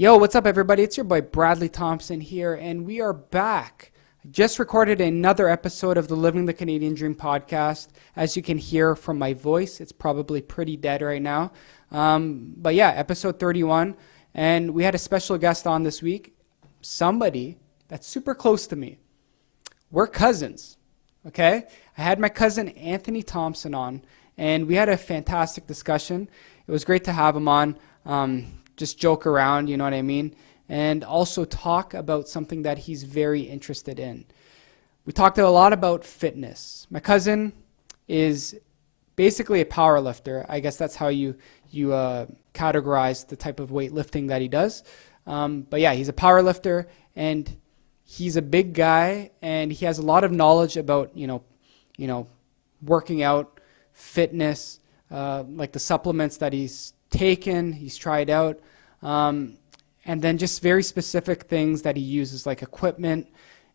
Yo, what's up, everybody? It's your boy Bradley Thompson here, and we are back. Just recorded another episode of the Living the Canadian Dream podcast. As you can hear from my voice, it's probably pretty dead right now. But yeah, episode 31, and we had a special guest on this week, somebody that's super close to me. We're cousins, okay? I had my cousin Anthony Thompson on, and we had a fantastic discussion. It was great to have him on. Just joke around, you know what I mean? And also talk about something that he's very interested in. We talked a lot about fitness. My cousin is basically a power lifter. I guess that's how you categorize the type of weightlifting that he does. But yeah, he's a power lifter, and he's a big guy, and he has a lot of knowledge about, working out, fitness, like the supplements that he's taken, he's tried out, and then just very specific things that he uses, like equipment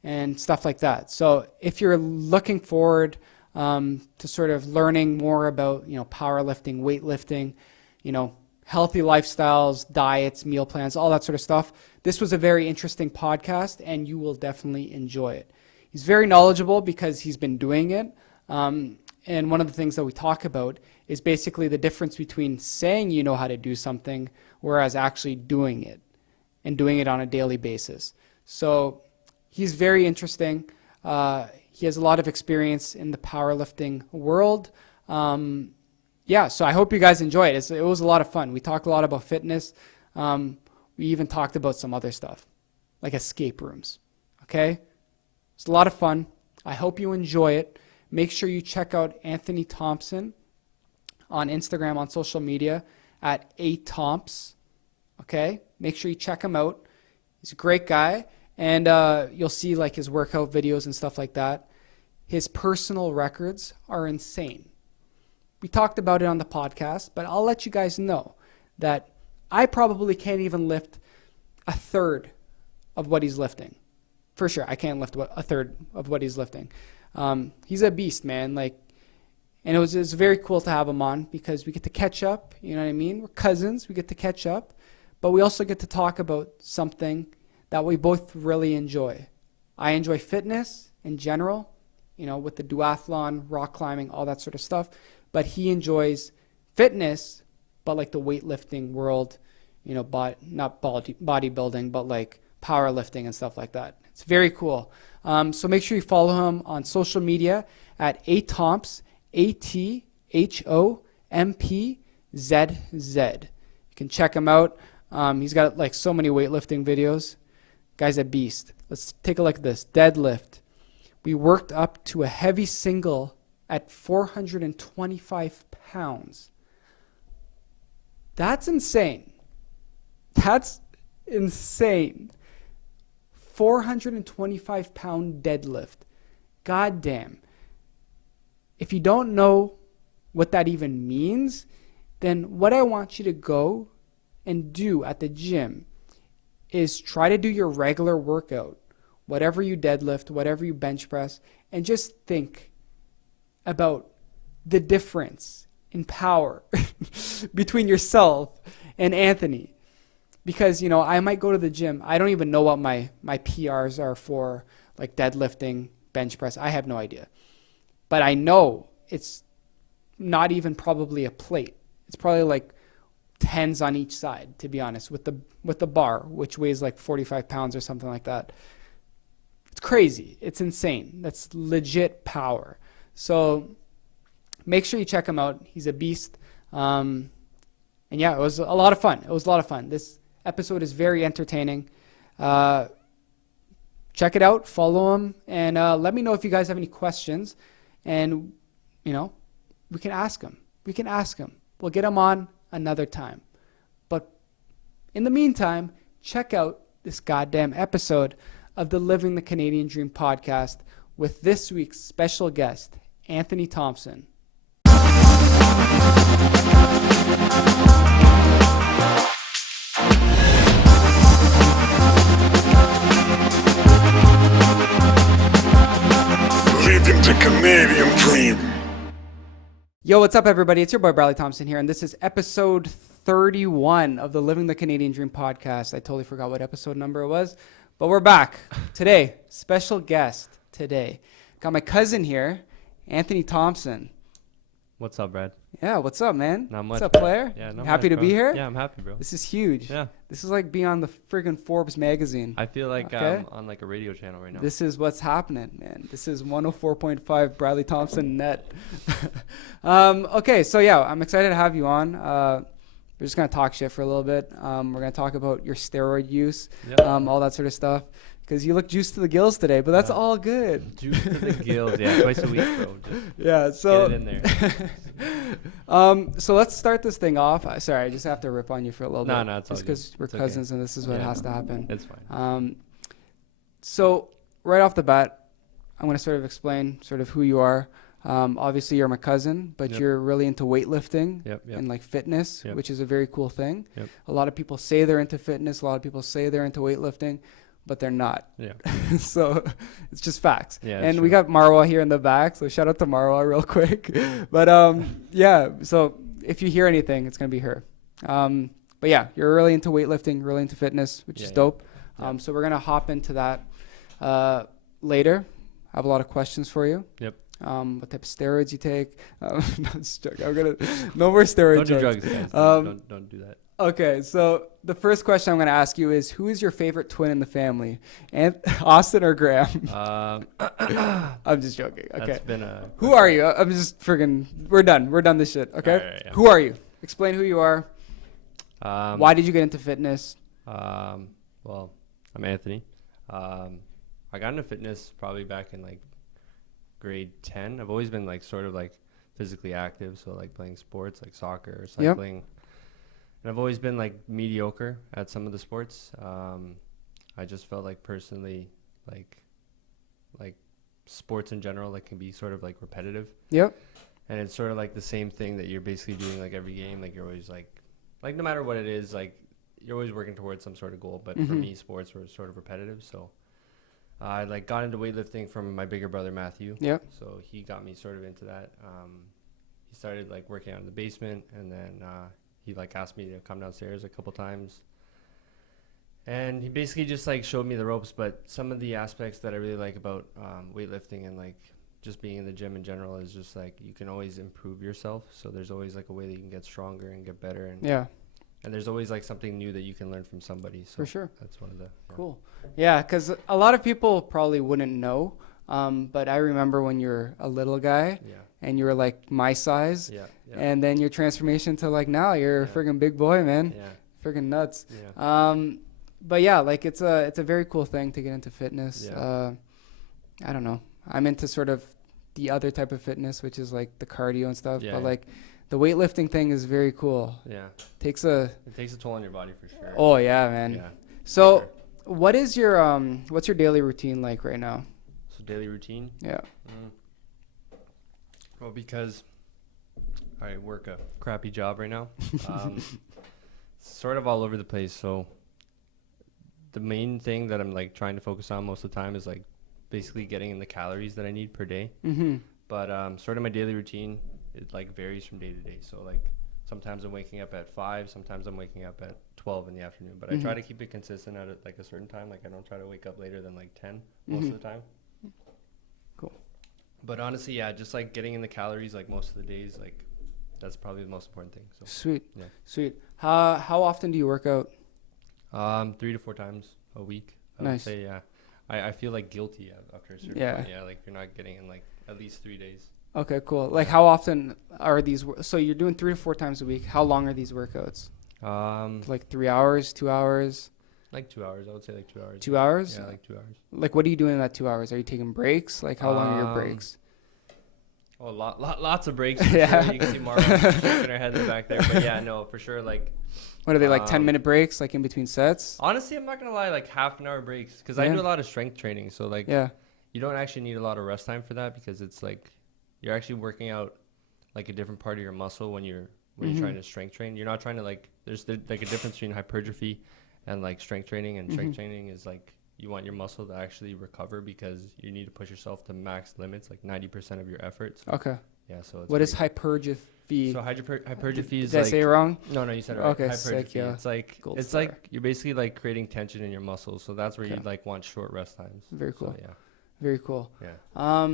and stuff like that. So if you're looking forward to sort of learning more about, powerlifting, weightlifting, healthy lifestyles, diets, meal plans, all that sort of stuff, this was a very interesting podcast, and you will definitely enjoy it. He's very knowledgeable because he's been doing it. And one of the things that we talk about is basically the difference between saying you know how to do something whereas actually doing it, and doing it on a daily basis. So he's very interesting. He has a lot of experience in the powerlifting world. So I hope you guys enjoy it. It was a lot of fun. We talked a lot about fitness. We even talked about some other stuff, like escape rooms. Okay? It's a lot of fun. I hope you enjoy it. Make sure you check out Anthony Thompson on Instagram, on social media, at atomps. Okay? Make sure you check him out. He's a great guy. And you'll see like his workout videos and stuff like that. His personal records are insane. We talked about it on the podcast, but I'll let you guys know that I probably can't even lift a third of what he's lifting. For sure, I can't lift a third of what he's lifting. He's a beast, man. And it was very cool to have him on because we get to catch up. You know what I mean? We're cousins. We get to catch up, but we also get to talk about something that we both really enjoy. I enjoy fitness in general, with the duathlon, rock climbing, all that sort of stuff. But he enjoys fitness, but like the weightlifting world, not bodybuilding, but like powerlifting and stuff like that. It's very cool. So make sure you follow him on social media at atomps, ATHOMPZZ. You can check him out. He's got like so many weightlifting videos. Guy's a beast. Let's take a look at this. Deadlift. We worked up to a heavy single at 425 pounds. That's insane. That's insane. 425 pound deadlift. God damn. If you don't know what that even means, then what I want you to go and do at the gym is try to do your regular workout, whatever you deadlift, whatever you bench press, and just think about the difference in power between yourself and Anthony. Because, I might go to the gym. I don't even know what my PRs are for, like deadlifting, bench press. I have no idea. But I know it's not even probably a plate. It's probably like tens on each side, to be honest, with the bar, which weighs like 45 pounds or something like that. It's crazy. It's insane. That's legit power. So make sure you check him out. He's a beast. And yeah, it was a lot of fun. This episode is very entertaining. Check it out. Follow him. And let me know if you guys have any questions. And, we can ask him. We'll get him on another time. But in the meantime, check out this goddamn episode of the Living the Canadian Dream podcast with this week's special guest, Anthony Thompson. Living the Canadian Dream. Yo, what's up, everybody? It's your boy Bradley Thompson here, and this is episode 31 of the Living the Canadian Dream podcast. I totally forgot what episode number it was, but we're back today. Special guest today. Got my cousin here, Anthony Thompson. What's up, Brad? Yeah, what's up, man? Not much. What's up, player? Yeah, not happy much, to bro. be here? Yeah, I'm happy, bro. This is huge. Yeah. This is like being on the friggin' Forbes magazine. I feel like Okay. I'm on like a radio channel right now. This is what's happening, man. This is 104.5 Bradley Thompson net. Okay, so yeah, I'm excited to have you on. We're just going to talk shit for a little bit. We're going to talk about your steroid use, Yep. all that sort of stuff. Because you look juiced to the gills today, but that's all good. Juice to the gills, yeah, twice a week, bro. Just Yeah, so get it in there. so let's start this thing off. Sorry, I just have to rip on you for a little bit. No, it's all just good. because we're It's cousins and this is what Yeah. has to happen. It's fine. So right off the bat, I'm going to sort of explain sort of who you are. Obviously, you're my cousin, but Yep. you're really into weightlifting Yep. and like fitness, Yep. which is a very cool thing. Yep. A lot of people say they're into fitness. A lot of people say they're into weightlifting, but they're not. Yeah. So it's just facts. Yeah, and it's we true. got Marwa here in the back, so shout out to Marwa real quick. But yeah, so if you hear anything, it's gonna be her. But yeah, you're really into weightlifting, really into fitness, which is Yeah. dope. Yeah. So we're gonna hop into that later. I have a lot of questions for you. Yep. What type of steroids you take? No, just joking. I'm gonna no more steroid Don't do jokes. drugs, guys. Don't do that. Okay, so the first question I'm going to ask you is, who is your favorite twin in the family? Austin or Graham? I'm just joking. Okay. That's been a. Who are you? I'm just friggin'. We're done. We're done this shit. Okay. Alright, yeah. Who are you? Explain who you are. Um, Why did you get into fitness? Well, I'm Anthony. I got into fitness probably back in like grade 10. I've always been like sort of like physically active, so like playing sports like soccer or cycling. And I've always been like mediocre at some of the sports. I just felt like personally like sports in general like can be sort of like repetitive. Yep. And it's sort of like the same thing that you're basically doing like every game. Like you're always like no matter what it is, like you're always working towards some sort of goal. But for me, sports were sort of repetitive. So I like got into weightlifting from my bigger brother Matthew. Yep. So he got me sort of into that. He started like working out in the basement, and then he like asked me to come downstairs a couple times. And he basically just like showed me the ropes. But some of the aspects that I really like about weightlifting and like just being in the gym in general is just like you can always improve yourself. So there's always like a way that you can get stronger and get better. And Yeah. and there's always like something new that you can learn from somebody. So For sure. That's one of the Cool. Yeah, because a lot of people probably wouldn't know. But I remember when you were a little guy Yeah. and you were like my size. Yeah. Yeah. And then your transformation to like now you're a Yeah. friggin' big boy, man. Yeah. Friggin' nuts. Yeah. But yeah, like it's a very cool thing to get into fitness. Yeah. I don't know. I'm into sort of the other type of fitness, which is like the cardio and stuff. Yeah, but yeah. like the weightlifting thing is very cool. Yeah. It takes a toll on your body for sure. Oh yeah, man. Yeah. So sure. what is your what's your daily routine like right now? So daily routine. Yeah. Well, because I work a crappy job right now. Sort of all over the place. So the main thing that I'm like trying to focus on most of the time is like basically getting in the calories that I need per day. Mm-hmm. But sort of my daily routine, it like varies from day to day. So like sometimes I'm waking up at 5, sometimes I'm waking up at 12 in the afternoon. But I try to keep it consistent at like a certain time. Like I don't try to wake up later than like 10 most of the time. Cool. But honestly, yeah, just like getting in the calories like most of the days, like that's probably the most important thing. So Sweet. yeah. Sweet. How often do you work out? 3 to 4 times a week. I would Nice. say, yeah. I feel like guilty after a certain point. Yeah, like you're not getting in like at least 3 days. Okay, cool. Like how often are these? So you're doing 3 to 4 times a week. How long are these workouts? Like 3 hours, 2 hours? Like 2 hours. I would say like 2 hours. 2 hours? Yeah, like 2 hours. Like what are you doing in that 2 hours? Are you taking breaks? Like how long are your breaks? Oh, lots of breaks. For Yeah. sure. You can see Mara shaking her head in the back there. But yeah, no, for sure. Like, What are they, like 10-minute breaks, like in between sets? honestly, I'm not gonna lie, like half an hour breaks because I Yeah. do a lot of strength training. So like, Yeah. you don't actually need a lot of rest time for that because it's like you're actually working out like a different part of your muscle when you're trying to strength train. You're not trying to like there's like a difference between hypertrophy and like strength training. And strength training is like you want your muscle to actually recover because you need to push yourself to max limits, like 90% of your efforts. Okay. Yeah. So it's What is very- hypertrophy. So hypertrophy is Did I like, say it wrong? no, you said it right. Okay, Hypertrophy. sick, yeah. It's like Gold it's star. like you're basically like creating tension in your muscles. So that's where Okay. you'd like want short rest times. Very cool. So, yeah. Very cool. Yeah.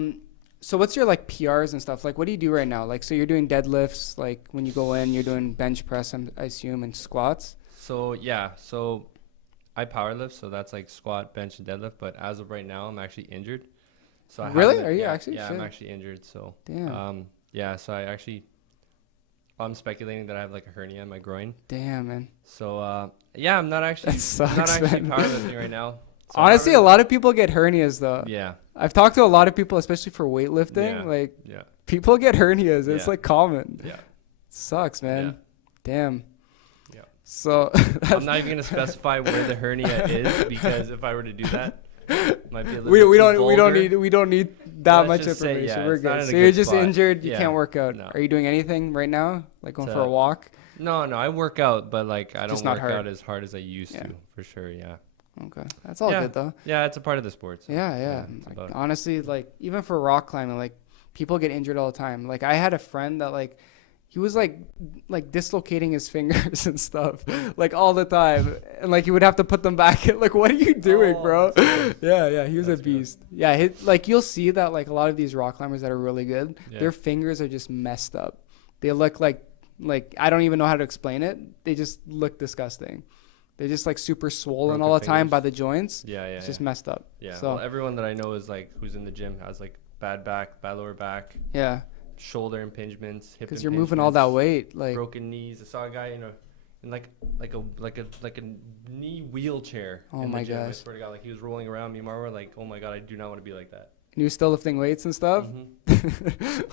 So what's your like PRs and stuff? Like, what do you do right now? Like, so you're doing deadlifts. Like, when you go in, you're doing bench press, I assume, and squats. So yeah. So I powerlift. So that's like squat, bench, and deadlift. But as of right now, I'm actually injured. So I Really? haven't- Are you yeah, actually? Yeah, Shit. I'm actually injured. So Damn. yeah. So I'm speculating that I have like a hernia in my groin. Damn, man. So yeah, I'm not actually That sucks, man. powerlifting right now. So I'm not Honestly, a lot of people get hernias though. Yeah. I've talked to a lot of people, especially for weightlifting. Yeah. Like, Yeah. people get hernias. It's Yeah. like common. Yeah. Sucks, man. Yeah. Damn. Yeah. So I'm not even gonna specify where the hernia is because if I were to do that, it might be a little we too don't need that Let's much just say, information. yeah, We're it's not good. in a So you're good just spot. injured. You Yeah. can't work out. No. Are you doing anything right now? Like going for a walk? No, I work out, but like I Just don't not work hard. out as hard as I used Yeah. to, for sure. Yeah. Okay, that's all Yeah. good though. Yeah, it's a part of the sport. So, Yeah. it's Like, about- honestly, like even for rock climbing, like people get injured all the time. Like I had a friend that like he was like dislocating his fingers and stuff like all the time, and like he would have to put them back in. Like, what are you doing, Oh, bro? that's Yeah, he was That's a good. beast. Yeah, like you'll see that like a lot of these rock climbers that are really good, Yeah. their fingers are just messed up. They look like I don't even know how to explain it. They just look disgusting. They're just like super swollen Broken all the time fingers. by the joints. Yeah. It's just messed up. Yeah. So Well, everyone that I know is like who's in the gym has like bad back, bad lower back, yeah, shoulder impingements, hip because you're moving all that impingements, weight. Like, broken knees. I saw a guy in like a knee wheelchair. Oh in my the gym. I gosh. swear to God, like he was rolling around me, Marwa. Like, oh my God, I do not want to be like that. and you're still lifting weights and stuff. Mhm.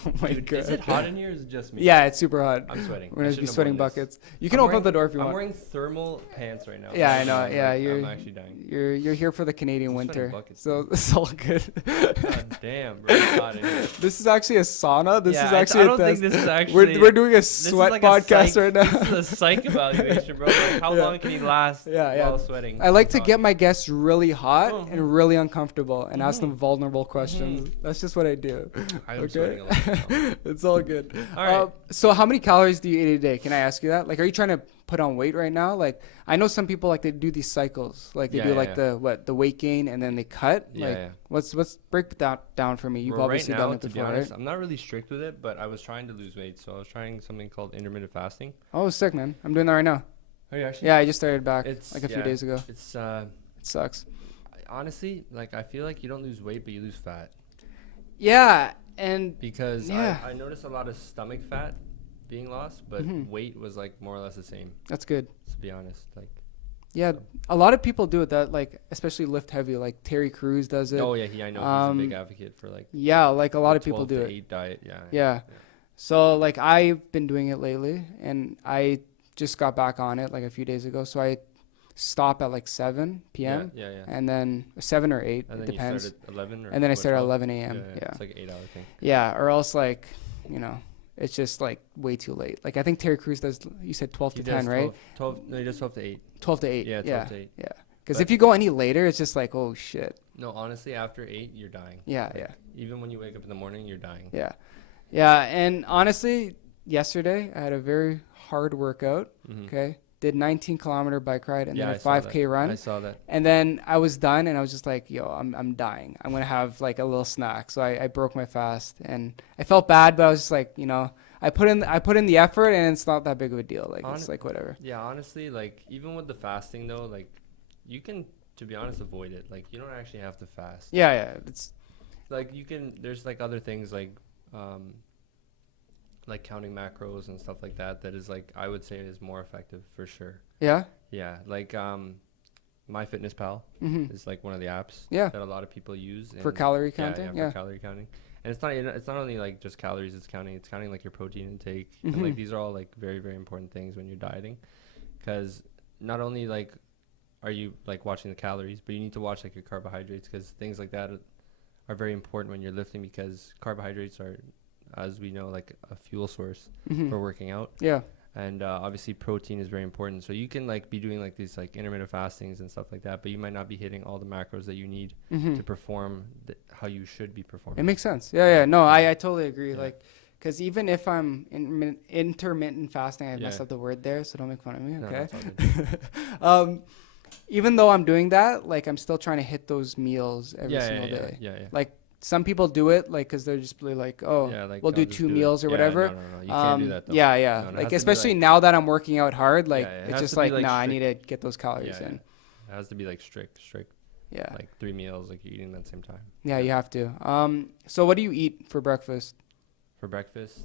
Oh my Dude, god. is it hot in here? Or is it just me? Yeah, it's super hot. I'm sweating. We're I gonna be shouldn't have sweating worn this. buckets. You can open up the door if you I'm want. wearing thermal pants right now. Yeah, I so know. I'm Yeah, like, you're I'm actually dying. you're here for the Canadian I'm sweating winter, buckets, so man. it's all good. God damn, bro. It's hot in here. This is actually a sauna. This Yeah, is I actually don't a think test. this is actually. We're doing a this is sweat like a podcast psych- right now. This is a psych evaluation, bro. Like, how Yeah. long can he last Yeah. while sweating? I like to It's get hot. my guests really hot Mhm. and really uncomfortable and ask them Mhm. vulnerable questions. That's just what I do. I am Okay. sweating a lot now. It's all good. All right. So how many calories do you eat a day? Can I ask you that? Like, are you trying to put on weight right now? Like, I know some people like they do these cycles. Like they Yeah, do yeah, like the weight gain and then they cut. Yeah, like, yeah. what's break that down for me? You've Bro, obviously right now, done it to be before, honest, right? I'm not really strict with it, but I was trying to lose weight, so I was trying something called intermittent fasting. Oh, sick, man. I'm doing that right now. Are you actually? Yeah, I just started back It's like a few yeah, days ago. It's It sucks. honestly, like I feel like you don't lose weight, but you lose fat Yeah, and because Yeah. I noticed a lot of stomach fat being lost, but Mhm. weight was like more or less the same. that's good. To be honest, like Yeah, a lot of people do it. That like especially lift heavy. Like Terry Crews does it. oh yeah, I know he's a big Um, advocate for like Yeah, like a lot the of people 12 do to it. 8 diet. Yeah. Yeah. So like I've been doing it lately and I just got back on it like a few days ago. So I stop at like 7 p.m. Yeah. and then 7 or 8, And it then depends. you start at 11 or And then I what, start at 12? 11 a.m. Yeah. It's like an 8-hour thing. Yeah, or else like, it's just like way too late. Like I think Terry Crews does, you said 12 He to does 10, right? 12, no, he does 12 to 8. 12 to 8. Yeah, 12 to 8. Yeah. Because But- if you go any later, it's just like, oh shit. No, honestly, after 8, you're dying. Yeah, Like, yeah. Even when you wake up in the morning, you're dying. Yeah. Yeah. And honestly, yesterday I had a very hard workout. Mhm. Okay. Did 19-kilometer bike ride and Yeah, then I a saw 5K that. run. I saw that. And then I was done and I was just like, yo, I'm dying. I'm going to have like a little snack. So I broke my fast and I felt bad, but I was just like, I put in the effort and it's not that big of a deal. Like it's like whatever. Yeah, honestly, like even with the fasting though, like you can, to be honest, avoid it. Like you don't actually have to fast. Yeah. It's Like you can. There's like other things like counting macros and stuff like that. That is like I would say is more effective for sure. yeah. Yeah, like MyFitnessPal Mhm. is like one of the apps Yeah. that a lot of people use For and- calorie Yeah, counting. for calorie counting. And it's not only like just calories it's counting like your protein intake and Mhm. like these are all like very very important things when you're dieting, because not only like are you like watching the calories, but you need to watch like your carbohydrates, because things like that are very important when you're lifting, because carbohydrates are, as we know, like a fuel source Mhm. for working out. Yeah. And obviously protein is very important, so you can like be doing like these like intermittent fastings and stuff like that, but you might not be hitting all the macros that you need Mhm. to perform how you should be performing. It makes sense. Yeah. No, I totally agree. Yeah. Like, because even if I'm intermittent fasting, I messed Yeah. up the word there, so don't make fun of me, No, okay? that's all good. Even though I'm doing that, like I'm still trying to hit those meals every single day. Yeah. Like some people do it, like because they're just really like, oh, Yeah, like we'll I'll do just 2 do it. meals or Yeah, whatever. no. You can't do that though. Yeah. No, it Like has to be especially like, now that I'm working out hard, like it it's has just to be like, like nah, I strict. need to get those calories in. It has to be like strict, Yeah. like 3 meals, like you're eating at the same time. Yeah, you have to. So what do you eat for breakfast? For breakfast,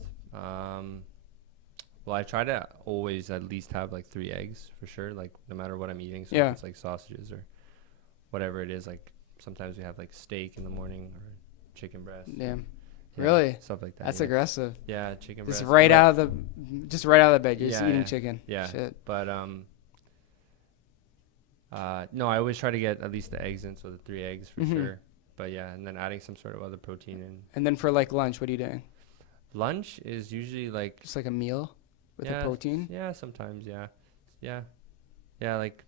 well, I try to always at least have like 3 eggs for sure, like no matter what I'm eating. So Yeah. if it's like sausages or whatever it is, like sometimes we have like steak in the morning or chicken breast. Damn. Yeah, Really? stuff like that. That's yeah. aggressive. Yeah, chicken breast. Just right But- out of the bed. You're just Yeah, eating yeah. chicken. Yeah. Shit. But no, I always try to get at least the eggs in, so the 3 eggs for Mhm. sure. But yeah, and then adding some sort of other protein in. And then for like lunch, what are you doing? Lunch is usually like Just like a meal with a Yeah, protein? Yeah, sometimes, yeah. Like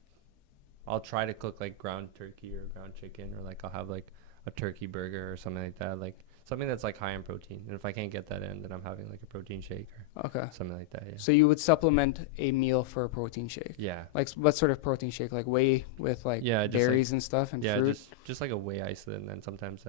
I'll try to cook like ground turkey or ground chicken, or like I'll have like a turkey burger or something like that, like something that's like high in protein. And if I can't get that in, then I'm having like a protein shake or Okay. something like that. Yeah. So you would supplement a meal for a protein shake. Yeah. Like what sort of protein shake? Like whey with like Yeah, just berries and stuff and Yeah, fruit? just like a whey isolate, and then sometimes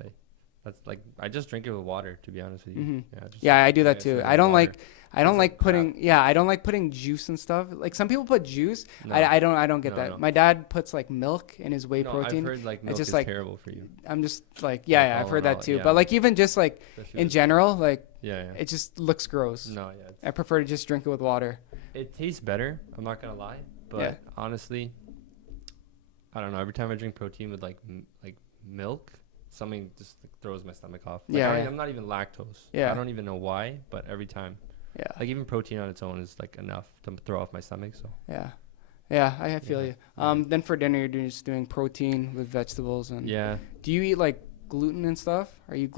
I just drink it with water, to be honest with you. Mhm. Yeah. Just Yeah, I do whey that too. isolate I with don't water. I don't Tastes like like putting crap. I don't like putting juice and stuff. Like some people put juice. No. I don't get No, that. no. My dad puts like milk in his whey No, protein. I've heard like milk just is like- terrible for you. I'm just like Like, I've all heard in that all, too. yeah. But like even just like Especially in with- general, like Yeah. it just looks gross. No, yeah. I prefer to just drink it with water. It tastes better. I'm not gonna lie, but Yeah. honestly, I don't know. Every time I drink protein with like milk, something just like, throws my stomach off. Like, Yeah, I don't, yeah. I'm not even lactose. Yeah. I don't even know why, but every time, Yeah. like even protein on its own is like enough to throw off my stomach. So Yeah, I feel Yeah. you. Then for dinner, you're just doing protein with vegetables. And yeah, do you eat like gluten and stuff? Are you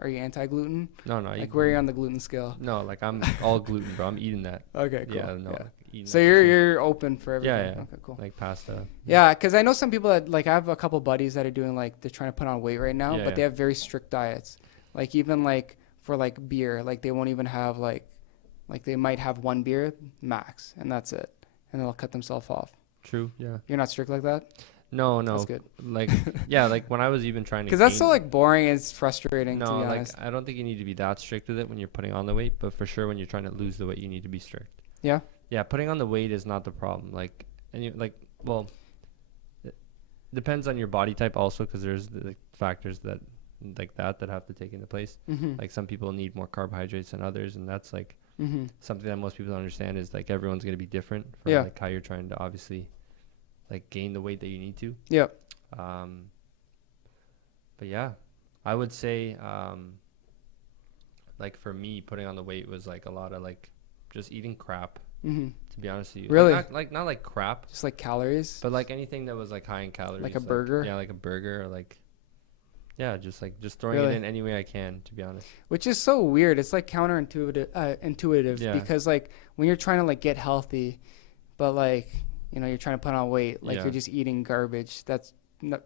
anti-gluten? no, Like where are you on the gluten scale? no, like I'm all gluten, bro. I'm eating that. Okay, cool. Yeah, no. Yeah. Like, eating So that for you're sure. you're open for everything. Yeah. Okay, cool. like pasta. Yeah, because I know some people that like I have a couple buddies that are doing like they're trying to put on weight right now, Yeah, but yeah. they have very strict diets. Like even like for like beer, like they won't even have like they might have 1 beer max and that's it, and they'll cut themselves off. True. Yeah. You're not strict like that? No. That's good. Like yeah, like when I was even trying to. Because that's so gain- like boring. It's frustrating to No, be like honest. I don't think you need to be that strict with it when you're putting on the weight, but for sure when you're trying to lose the weight, you need to be strict. Yeah. Yeah, putting on the weight is not the problem. Like, and you like, well, it depends on your body type also, because there's the factors that that have to take into place. Mm-hmm. Like some people need more carbohydrates than others, and that's like Mm-hmm. something that most people don't understand is like everyone's gonna be different from Yeah. like how you're trying to obviously like gain the weight that you need to. Yep. But yeah, I would say like for me, putting on the weight was like a lot of like just eating crap. Mm-hmm. To be honest with you, Really? like not like crap, Just like calories. but like anything that was like high in calories, Like a burger? Yeah, like a burger, or like just throwing Really? it in any way I can. To be honest, Which is so weird. It's like counterintuitive, intuitive Yeah. because like when you're trying to like get healthy, but like you're trying to put on weight, like Yeah. you're just eating garbage. That's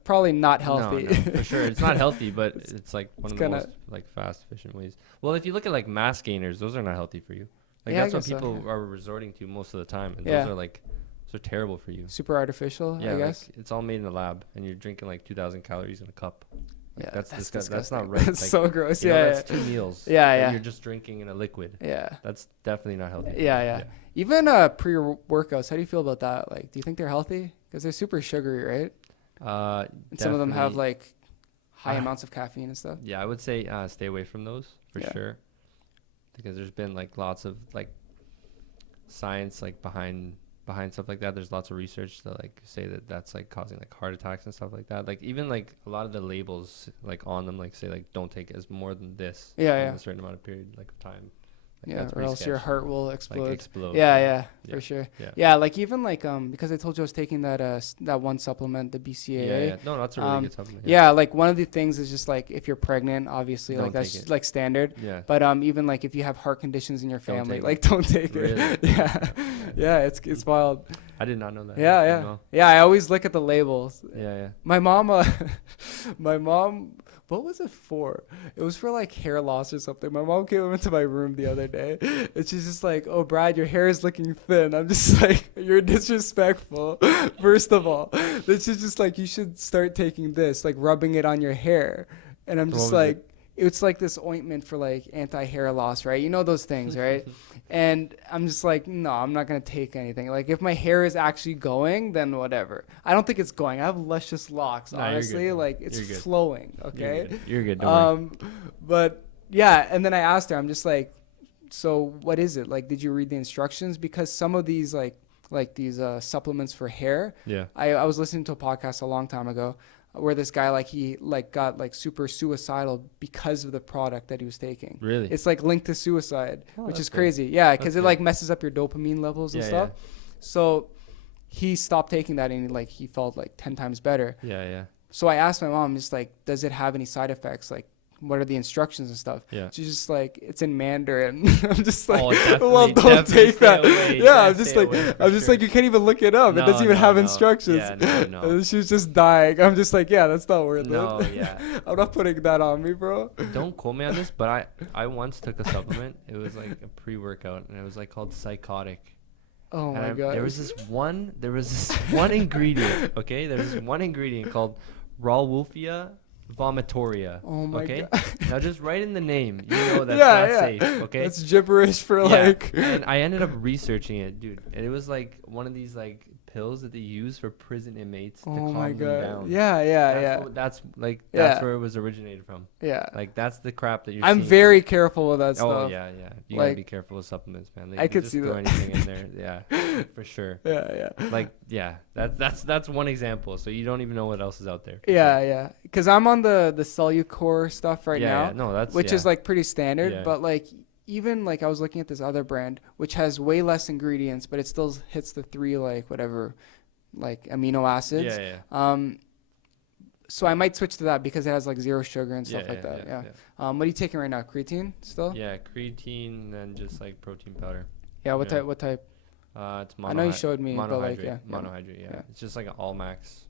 probably not healthy. No, for sure, it's not healthy, but it's like one it's of the kinda- most like fast, efficient ways. Well, if you look at like mass gainers, those are not healthy for you. Like Yeah, I that's what guess so, people yeah. are resorting to most of the time, and Yeah. those are terrible for you. Super artificial, Yeah, I guess. like, it's all made in a lab, and you're drinking like 2,000 calories in a cup. Like, Yeah, that's disgusting. That's not right. That's Like, so gross. you know, Yeah, that's 2 meals. Yeah, that yeah. You're just drinking in a liquid. yeah. That's definitely not healthy. Yeah. Even pre-workouts, how do you feel about that? Like, do you think they're healthy? Because they're super sugary, right? And some of them have Definitely. like high Ah. amounts of caffeine and stuff. Yeah, I would say stay away from those for Yeah. sure, because there's been like lots of like science like behind stuff like that. There's lots of research that like say that that's like causing like heart attacks and stuff like that. Like even like a lot of the labels like on them like say like don't take as more than this Yeah, in yeah. a certain amount of period like of time. Like, Yeah, that's or pretty else your sketch. heart will Like explode. explode. Yeah, Yeah. for sure. Yeah. Yeah, like even like because I told you I was taking that that one supplement, the Yeah, BCAA. yeah. No, that's a really Um, good supplement. Yeah, like one of the things is just like if you're pregnant, obviously Don't like that's take it. like standard. Yeah. But even like if you have heart conditions in your Don't family, take like don't take Really? it. Yeah, it's wild. I did not know that. Yeah, I yeah, didn't know. yeah. I always look at the labels. Yeah, yeah. My mom what was it for? It was for like hair loss or something. My mom came into my room the other day and she's just like, oh, Brad, your hair is looking thin. I'm just like, you're disrespectful. First of all, then she's just like, you should start taking this, like rubbing it on your hair. And I'm just like, it's like this ointment for like anti-hair loss, right? You know those things, right? And I'm just like, no, I'm not going to take anything. Like if my hair is actually going, then whatever. I don't think it's going. I have luscious locks, honestly. Like it's flowing, okay? You're good. Don't worry. But yeah, and then I asked her, I'm just like, so what is it? Like, did you read the instructions? Because some of these like these supplements for hair, I was listening to a podcast a long time ago where this guy he got like super suicidal because of the product that he was taking. Really? It's like linked to suicide, which is crazy. Yeah, because it like messes up your dopamine levels and stuff. Yeah. So he stopped taking that and he felt like 10 times better. Yeah. So I asked my mom, just like, does it have any side effects? Like, what are the instructions and stuff? Yeah. She's just like, it's in Mandarin. I'm just like, well, don't take that. Yeah, I'm just like, you can't even look it up. It doesn't even have instructions. Yeah, no. And she was just dying. I'm just like, yeah, that's not worth it. No, yeah. I'm not putting that on me, bro. Don't quote me on this, but I once took a supplement. It was like a pre-workout, and it was like called Psychotic. Oh my God. There was this one ingredient, okay? There was this one ingredient called Ralwolfia vomitoria. Oh my God. Now just write in the name. You know that's not safe, okay? That's gibberish for like. And I ended up researching it, dude. And it was like one of these like pills that they use for prison inmates to calm them down. That's where it was originated from. Yeah. Like that's the crap that you're I'm seeing. very careful with that stuff. Oh yeah. You gotta be careful with supplements, man. I could see throw anything in there. Yeah. For sure. Yeah. That's one example. So you don't even know what else is out there. Yeah. Because I'm on the Cellucor stuff right now. Yeah. No, that's which is like pretty standard, but like even like I was looking at this other brand which has way less ingredients, but it still hits the 3 like whatever like amino acids. So I might switch to that because it has like 0 sugar and stuff like that. Yeah. What are you taking right now? Creatine still? Yeah, creatine and just like protein powder. Yeah. What type? It's I know you showed me, but like monohydrate. Yeah. It's just like an all max.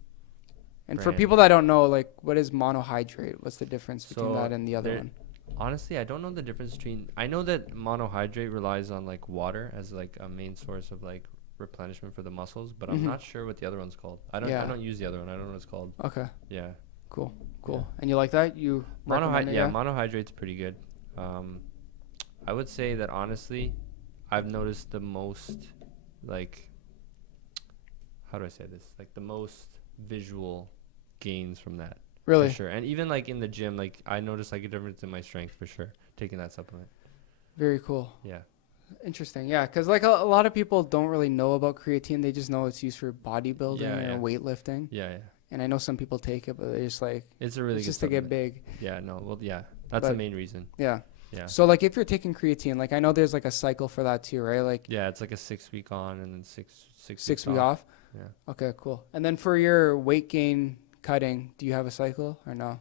And brand. For people that don't know, like what is monohydrate? What's the difference between that and the other one? Honestly, I don't know the difference between. I know that monohydrate relies on like water as like a main source of like replenishment for the muscles, but I'm not sure what the other one's called. I don't use the other one. I don't know what it's called. Okay. Yeah. Cool. Yeah. And you like that? You monohydrate's pretty good. I would say that honestly, I've noticed the most like how do I say this? Like the most visual gains from that. Really? For sure. And even like in the gym, like I noticed like a difference in my strength for sure taking that supplement. Very cool. Yeah. Interesting. Yeah, because like a lot of people don't really know about creatine. They just know it's used for bodybuilding and weightlifting. Yeah. And I know some people take it, but they're just like it's a really good just supplement. to get big. Yeah. No. Well. Yeah. That's the main reason. Yeah. Yeah. So like if you're taking creatine, like I know there's like a cycle for that too, right? Like yeah, it's like a 6 week on and then six week off. Yeah. Okay. Cool. And then for your weight gain cutting, do you have a cycle or no?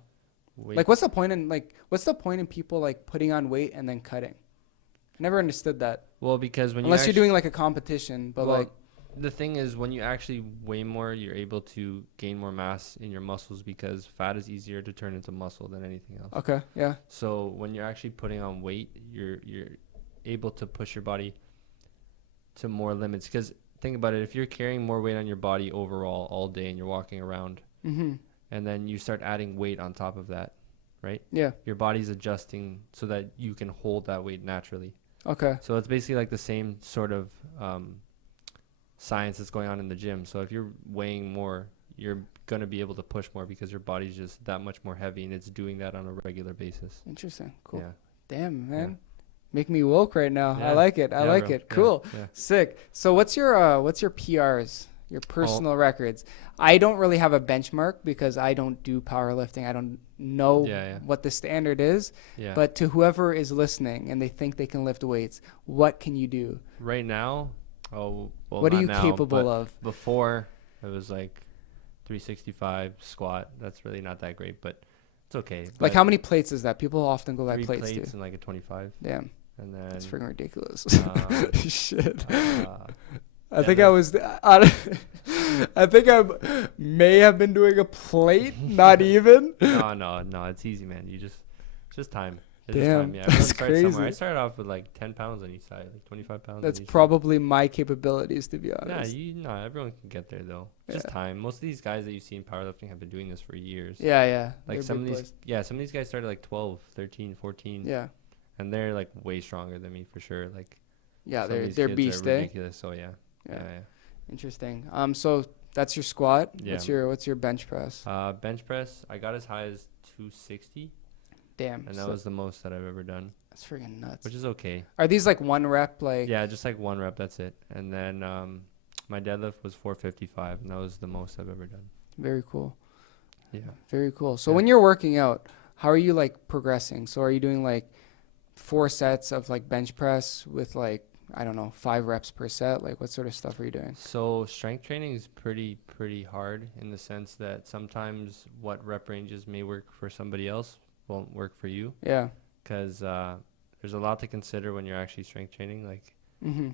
Like what's the point in people like putting on weight and then cutting? I never understood that. Well, because unless you're doing like a competition, but like the thing is when you actually weigh more, you're able to gain more mass in your muscles because fat is easier to turn into muscle than anything else. Okay, yeah. So when you're actually putting on weight, you're able to push your body to more limits because think about it, if you're carrying more weight on your body overall all day and you're walking around and then you start adding weight on top of that, right? Yeah. Your body's adjusting so that you can hold that weight naturally. Okay. So it's basically like the same sort of science that's going on in the gym. So if you're weighing more, you're going to be able to push more because your body's just that much more heavy and it's doing that on a regular basis. Interesting. Cool. Yeah. Damn, man. Yeah. Make me woke right now. Yeah. I like it. I like it. Cool. Yeah. Sick. So what's your PRs? Your personal records. I don't really have a benchmark because I don't do powerlifting. I don't know what the standard is. Yeah. But to whoever is listening and they think they can lift weights, what can you do? Right now? What are you capable of? Before, it was like 365 squat. That's really not that great, but it's okay. Like how many plates is that? People often go by 3 plates too. And like a 25. Damn. And then that's freaking ridiculous. Shit. I think I was I think I may have been doing a plate, not even. No, it's easy, man. Just time. It's just Damn, time. Yeah, everyone that's starts somewhere. I crazy. started off with like 10 pounds on each side, like 25 pounds That's on each side. probably my capabilities, to be Yeah, honest. everyone can get there though. Yeah. Just time. Most of these guys that you see in powerlifting have been doing this for years. Yeah. Like They're some of big these, boys. some of these guys started like 12, 13, 14, Yeah. and they're like way stronger than me for sure. Like Yeah, some of these they're kids beast, are eh? ridiculous. So yeah. Interesting. So that's your squat. Yeah. What's your bench press? Bench press, I got as high as 260, Damn. and that was the most that I've ever done, that's freaking nuts. which is okay. Are these like one rep? Like Yeah, just like one rep, that's it. And then my deadlift was 455, and that was the most I've ever done. very cool. Yeah. Very cool. So Yeah. when you're working out, how are you like progressing? So are you doing like 4 sets of like bench press with like, I don't know, 5 reps per set? Like what sort of stuff are you doing? So strength training is pretty hard in the sense that sometimes what rep ranges may work for somebody else won't work for you, Yeah. because there's a lot to consider when you're actually strength training. Mm-hmm.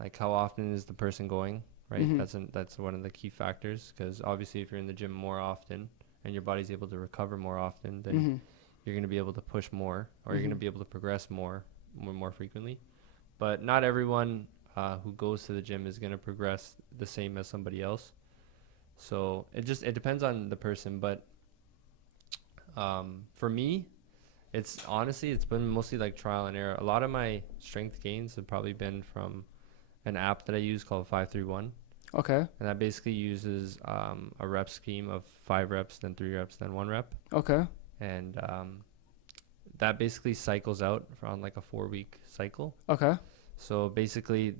Like how often is the person going, right? Mhm. That's one of the key factors, because obviously if you're in the gym more often and your body's able to recover more often, then Mm-hmm. you're going to be able to push more, or you're going to be able to progress more frequently. But not everyone who goes to the gym is going to progress the same as somebody else. So it depends on the person. But for me, it's been mostly like trial and error. A lot of my strength gains have probably been from an app that I use called 531. Okay. And that basically uses a rep scheme of 5 reps, then 3 reps, then 1 rep. Okay. And that basically cycles out on like a 4-week cycle. Okay. So basically,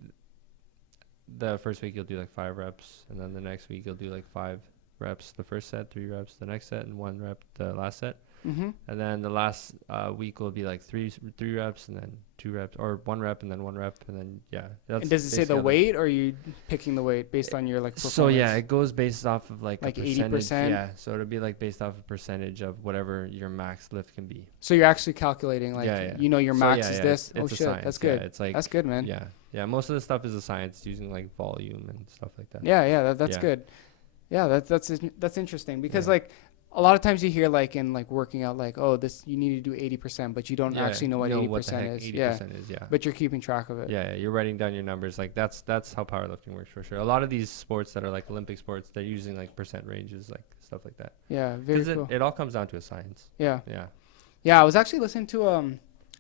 the first week you'll do like 5 reps, and then the next week you'll do like 5 reps the first set, 3 reps the next set, and 1 rep the last set. Mm-hmm. And then the last week will be like three reps, and then 2 reps, or 1 rep and then 1 rep, and then That's And does it say the basically how weight, or are you picking the weight based on your like performance? So it goes based off of like Like a percentage. 80%? Yeah, so it'll be like based off a percentage of whatever your max lift can be. So you're actually calculating like you know your So max is this. It's Oh a shit, science. that's good. It's like That's good, man. Yeah. Most of the stuff is a science using like volume and stuff like that. That's Yeah. good. Yeah, that's interesting because Yeah. like a lot of times you hear like in like working out like, oh, this you need to do 80%, but you don't actually know what 80% is. 80% is. Yeah. But you're keeping track of it. Yeah, you're writing down your numbers. Like that's how powerlifting works for sure. A lot of these sports that are like Olympic sports, they're using like percent ranges, like stuff like that. Yeah, very cool. It all comes down to a science. Yeah. Yeah. I was actually listening to I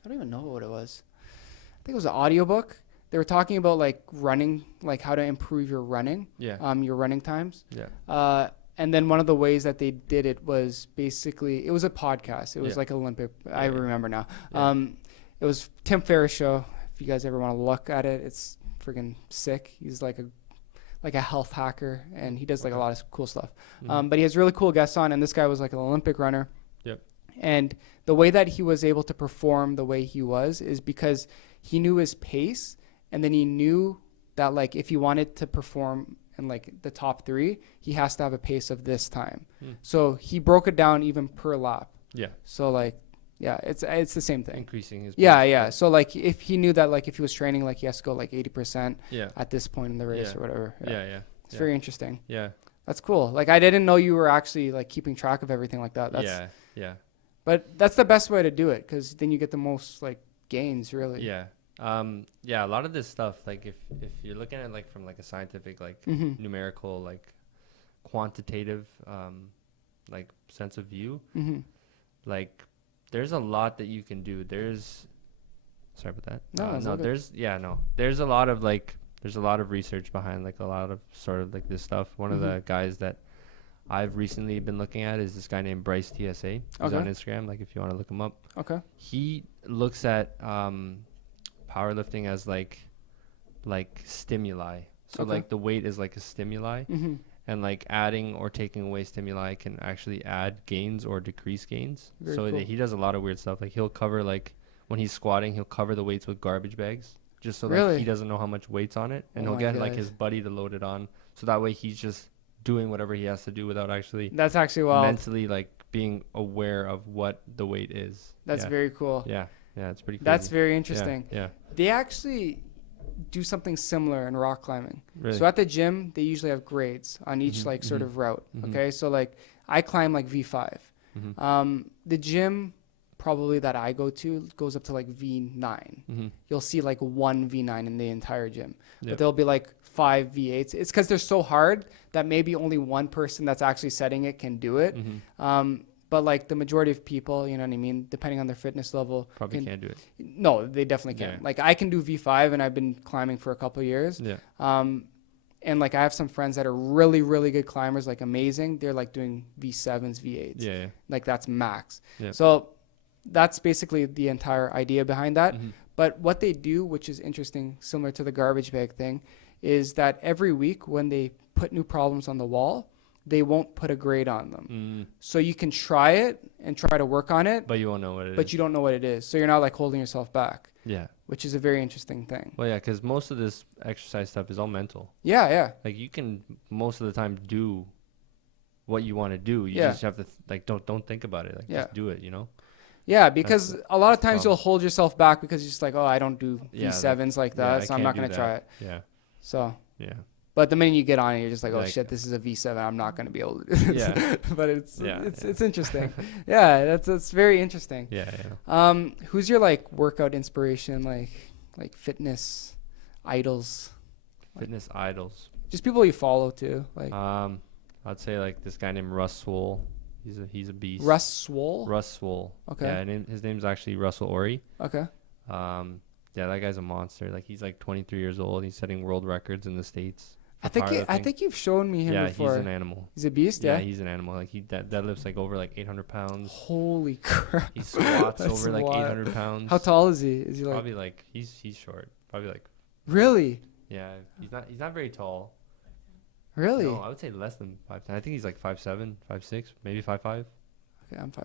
don't even know what it was. I think it was an audiobook. They were talking about like running, like how to improve your running. Yeah. Your running times. Yeah. And then one of the ways that they did it was basically, it was a podcast. It was like Olympic. I remember now. Yeah. It was Tim Ferriss show. If you guys ever want to look at it, it's freaking sick. He's like a health hacker, and he does like a lot of cool stuff. Mhm. But he has really cool guests on, and this guy was like an Olympic runner. Yep. And the way that he was able to perform the way he was is because he knew his pace, and then he knew that like if he wanted to perform in like the top 3, he has to have a pace of this time. So he broke it down even per lap. Yeah. So like, it's the same thing. Increasing his. Yeah. So like if he knew that like if he was training, like he has to go like 80% Yeah. at this point in the race or whatever. Yeah. It's very interesting. Yeah. That's cool. Like I didn't know you were actually like keeping track of everything like that. Yeah. But that's the best way to do it, because then you get the most like gains, really. Yeah. A lot of this stuff, like if you're looking at like from like a scientific, like numerical, like quantitative, like sense of view, like there's a lot that you can do. Sorry about that. There's a lot of research behind like a lot of sort of like this stuff. One of the guys that I've recently been looking at is this guy named Bryce TSA. He's on Instagram, like if you want to look him up. Okay. He looks at powerlifting as like stimuli. So like the weight is like a stimuli, and like adding or taking away stimuli can actually add gains or decrease gains. Very So cool. he does a lot of weird stuff. Like he'll cover, like when he's squatting, he'll cover the weights with garbage bags, just so Really? like he doesn't know how much weight's on it, and Oh he'll my get like gosh. his buddy to load it on, so that way he's just doing whatever he has to do without actually That's actually wild. mentally like being aware of what the weight is. That's very cool. Yeah, it's pretty crazy. That's very interesting. Yeah. They actually, do something similar in rock climbing. Really? So at the gym, they usually have grades on each Mhm, like sort mhm, of route. mhm. Okay, so like I climb like V5. The gym probably that I go to goes up to like V9. You'll see like one V9 in the entire gym, but there'll be like 5 V8s. It's because they're so hard that maybe only one person that's actually setting it can do it. But like the majority of people, you know what I mean, depending on their fitness level, Probably can't do it. No, they definitely can. Yeah. Like I can do V5 and I've been climbing for a couple of years. Yeah. And like I have some friends that are really, really good climbers, like amazing. They're like doing V7s, V8s. Yeah. Like that's max. Yeah. So that's basically the entire idea behind that. Mhm. But what they do, which is interesting, similar to the garbage bag thing, is that every week when they put new problems on the wall, they won't put a grade on them. So you can try it and try to work on it, But you won't know what it is. but you don't know what it is. So you're not like holding yourself back, Yeah. which is a very interesting thing. Well, yeah, because most of this exercise stuff is all mental. Yeah, yeah. Like you can most of the time do what you want to do. You Yeah. just have to like don't think about it. Like Yeah. just do it. You know. Yeah, because a lot of that's the times you'll hold yourself back because you're just like, oh, I don't do Yeah, V7s like yeah, that, I so I'm can't not do going to try it. Yeah. So, Yeah. but the minute you get on it, you're just like, oh Like- shit, this is a V7. I'm not going to be able to do this. Yeah. But it's Yeah, it's interesting. Yeah, that's very interesting. Yeah. Yeah. Who's your like workout inspiration, like fitness idols? Fitness idols. Just people you follow too, like I'd say like this guy named Russ Swole. He's a beast. Russ Swole. Russ Swole. Okay. Yeah, his name's actually Russell Horry. Okay. Yeah, that guy's a monster. Like he's like 23 years old. He's setting world records in the States. I for think powerlifting. you've shown me him Yeah, before. he's an animal. He's a beast. Yeah, Yeah. he's an animal. Like he deadlifts like over like 800 pounds. Holy crap. He squats That's over like wild. 800 pounds. How tall is he? Is he like Probably like he's short. Probably like really? yeah. He's not very tall. Really? No, I would say less than 5'10". I think he's like 5'7", 5'6", maybe 5'5". Okay, I'm 5'5".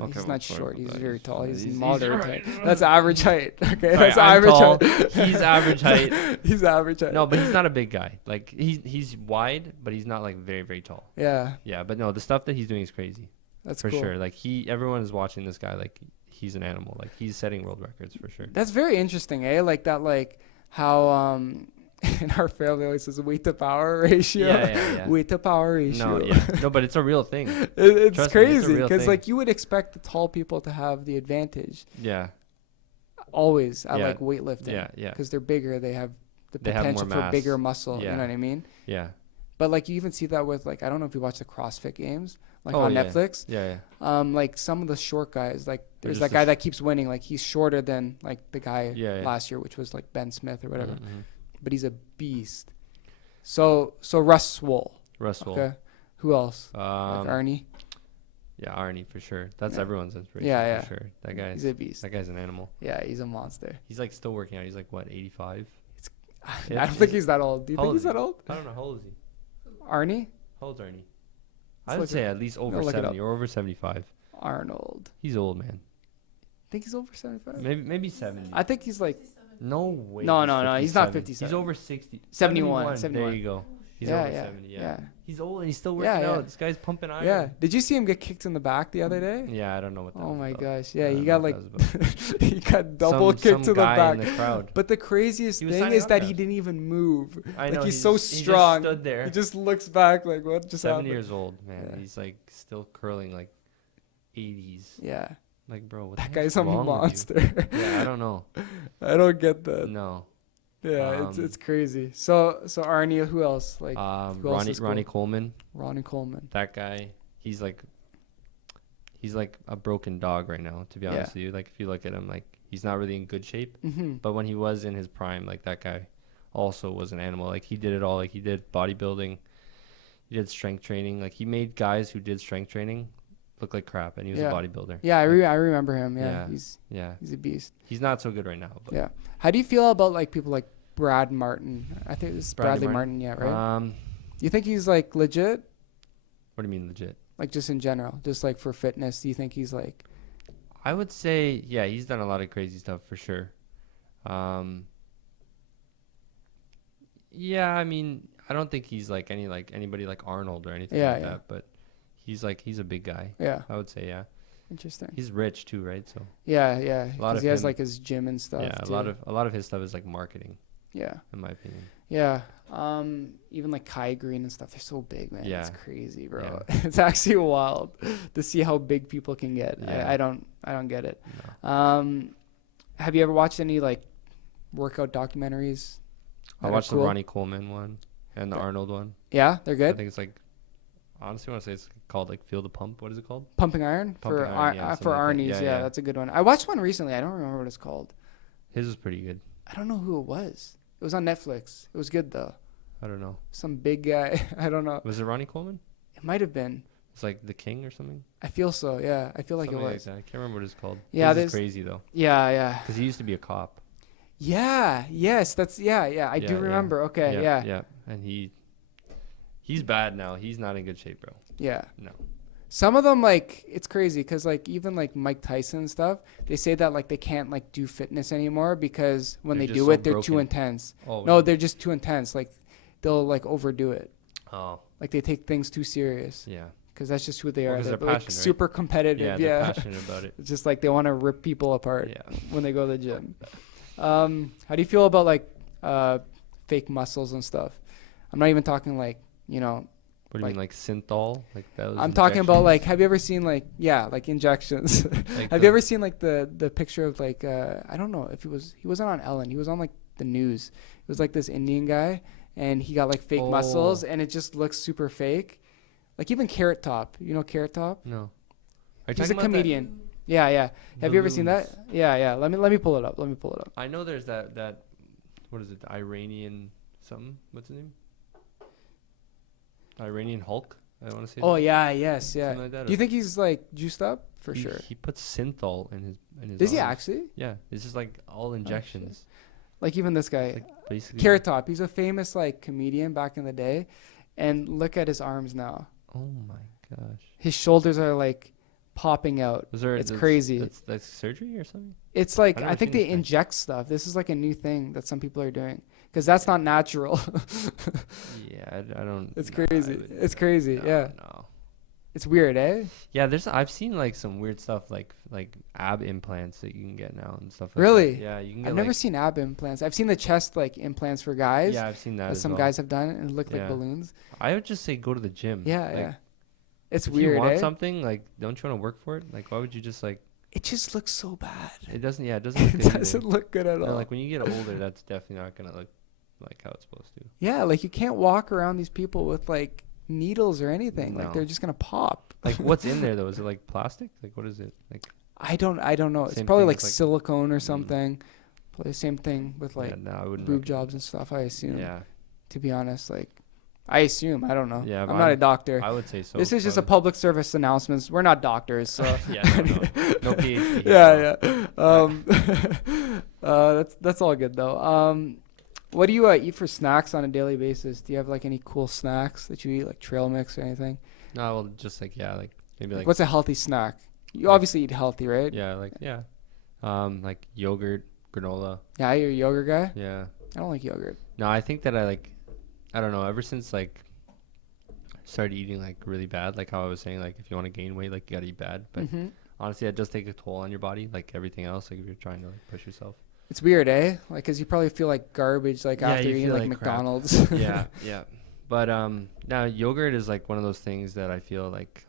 Okay, He's well, not sorry short. about He's that. very tall. He's He's moderate short. height. That's average height. Okay, Sorry, that's I'm average tall. height. He's average height. He's average height. No, but he's not a big guy. Like he's wide, but he's not like very very tall. Yeah, Yeah, but no, the stuff that he's doing is crazy that's for cool. sure. Like everyone is watching this guy. Like he's an animal. Like he's setting world records for sure. That's very interesting, eh? Like that, like how in our family always says weight to power ratio. Yeah. Weight to power ratio. No, yeah, no, but it's a real thing. It's Trust me, it's a crazy real because thing. like you would expect the tall people to have the advantage Yeah, always at Yeah. like weightlifting. yeah. Because they're bigger, they have the They have more potential for mass. bigger muscle. Yeah. You know what I mean? Yeah. But like you even see that with like I don't know if you watch the CrossFit games like Oh, on yeah. Netflix. Yeah. Like some of the short guys, like They're there's just that guy that keeps winning. Like he's shorter than like the guy Yeah. last year, which was like Ben Smith or whatever. Mhm. But he's a beast. So Russ Swole. Russell. Okay. Who else? Like Arnie. Yeah, Arnie for sure. That's Yeah. everyone's inspiration. Yeah. For sure. He's a beast. That guy's an animal. Yeah, he's a monster. He's like still working out. He's like what, 85? I don't think he's that old. Do you How think old he's is he? that old? I don't know. How old is he? Arnie? How old's Arnie? Let's I would look say it- at least over I'll look it 70 or over 75. Arnold. He's old, man. Think he's over 75? Maybe 70. I think he's like No way. No, he's he's not 57. 57. He's over 60. 71. There you go. He's Yeah, over yeah, 70. Yeah. yeah. He's old and he's still Yeah, working out. yeah. This guy's pumping iron. Yeah. Did you see him get kicked in the back the other day? Yeah, I don't know what that Oh was my about. gosh. I Yeah, don't he know got what like that was about. he got double kicked to the guy back. in the crowd. But the craziest He was thing signing is that he autographs. didn't even move. I Like know, he's so he just strong. stood there. He just looks back like what just 70 happened? years old, man. Yeah. He's like still curling like 80s. Yeah. Like, bro, what That the heck's guy's a wrong with you? monster. Yeah, I don't know. I don't get that. No. Yeah, it's crazy. So Arnie, who else? Like who else is Ronnie cool? Coleman. Ronnie Coleman. That guy, he's like a broken dog right now, to be honest with you. Like if you look at him, like he's not really in good shape. Mm-hmm. But when he was in his prime, like that guy also was an animal. Like he did it all. Like he did bodybuilding, he did strength training. Like he made guys who did strength training look like crap, and he was Yeah. a bodybuilder. Yeah, I remember him. Yeah. Yeah, he's a beast. He's not so good right now. But Yeah. How do you feel about like people like Brad Martin? I think it's Bradley Martin. Yeah, right. You think he's like legit? What do you mean legit? Like just in general, just like for fitness, do you think he's like? I would say, yeah, he's done a lot of crazy stuff for sure. Yeah, I mean, I don't think he's like anybody like Arnold or anything like that, but he's a big guy. Yeah. I would say, yeah. Interesting. He's rich too, right? So Yeah. lot Because of he has him- like his gym and stuff. yeah, too. a lot of his stuff is like marketing. Yeah. in my opinion. Yeah. Even like Kai Green and stuff, they're so big, man. Yeah. It's crazy, bro. Yeah. It's actually wild to see how big people can get. Yeah. I don't get it. No. Have you ever watched any like workout documentaries? I that are watched cool? the Ronnie Coleman one and the Yeah. Arnold one. Yeah, they're I good. think it's like, honestly, I want to say it's called like Feel the Pump. What is it called? Pumping Iron Pumping for Iron, yeah, for something like that. Arnie's. Yeah, Yeah, yeah. that's a good one. I watched one recently. I don't remember what it's called. His was pretty good. I don't know who it was. It was on Netflix. It was good though. I don't know. Some big guy. I don't know. Was it Ronnie Coleman? It might have been. It's like The King or something. I feel so. Yeah, I feel like Something it was. that. I can't remember what it's called. Yeah, His there's. is crazy though, Yeah, yeah. because he used to be a cop. Yeah. Yes. That's. Yeah. Yeah. I Yeah, do yeah. remember. Okay. Yeah. Yeah. And he's bad now. He's not in good shape, bro. Yeah. No. Some of them, like, it's crazy because, like, even like Mike Tyson and stuff, they say that like they can't like do fitness anymore because when They're they just do so it, they're too broken. intense. Oh No, they're just too intense. Like, they'll like overdo it. Oh Like they take things too serious yeah. because that's just who they Well, are. 'cause They're they're like passionate, right? super competitive. Yeah. Yeah. They're passionate about it. It's just like they want to rip people apart Yeah. when they go to the gym. How do you feel about like fake muscles and stuff? I'm not even talking like, you know, What do you mean, like synthol? Like those? I'm talking about injections? like, have you ever seen like, yeah, like injections? Like Have the- you ever seen like the picture of like, I don't know if he wasn't on Ellen. He was on like the news. It was like this Indian guy and he got like fake muscles and it just looks super fake. Like even Carrot Top, you know Carrot Top? No. Are you He's a talking about that- comedian. Yeah, yeah. Have you ever seen that? balloons? Yeah, yeah. Let me pull it up. I know there's that what is it? The Iranian something? What's his name? Iranian Hulk. I want to say. Oh that. yeah, yes, yeah. Something like that, Do you or- think he's like juiced up? For he, sure. He puts synthol in his. Does he arms. actually? Yeah, it's just like all injections. Like even this guy, Like basically. Carrot Top. He's a famous like comedian back in the day, and look at his arms now. Oh my gosh. His shoulders are like popping out. Was there? It's crazy. That's surgery or something. It's like I've I never think seen they this guy. inject stuff. This is like a new thing that some people are doing because that's not natural. Yeah, I don't. It's no, I crazy. would- It's crazy. no, Yeah, No. it's weird, eh? Yeah, I've seen like some weird stuff like ab implants that you can get now and stuff like Really? that. Yeah, you can get I've never like, seen ab implants. I've seen the chest like implants for guys. Yeah, I've seen that that as some well. guys have done and it look like Yeah. balloons. I would just say go to the gym. Yeah, Like, yeah. It's if weird, you want eh? something, like don't you want to work for it? Like why would you just like It just looks so bad. it doesn't look It good either. doesn't look good at No, all. like when you get older that's definitely not gonna look like how it's supposed to. Yeah, like you can't walk around these people with like needles or anything. Like No. they're just gonna pop. Like what's in there though? Is it like plastic? Like what is it? Like I don't know. It's Same probably thing like with, like- silicone or something. Probably the same thing with like yeah, no, I wouldn't boob recommend jobs and stuff. I assume. it. Yeah. To be honest, like I assume. I don't know. Yeah, I'm but not a doctor. I would say so. This is just a but- public service announcements. We're not doctors, so. Yeah, no PhD. Yeah, yeah. That's all good though. What do you eat for snacks on a daily basis? Do you have like any cool snacks that you eat, like trail mix or anything? No, well just like like maybe like What's a healthy snack? You Like- obviously eat healthy, right? yeah. Like yogurt, granola. Yeah, you're a yogurt guy. Yeah. I don't like yogurt. No, I think that I don't know, ever since like started eating like really bad, like how I was saying, like if you want to gain weight, like you gotta eat bad. But hmm honestly, it does take a toll on your body, like everything else. Like if you're trying to like push yourself. It's weird, eh? Like, 'cause you probably feel like garbage, like Yeah, after you eating feel like like crap. McDonald's. Yeah. But now yogurt is like one of those things that I feel like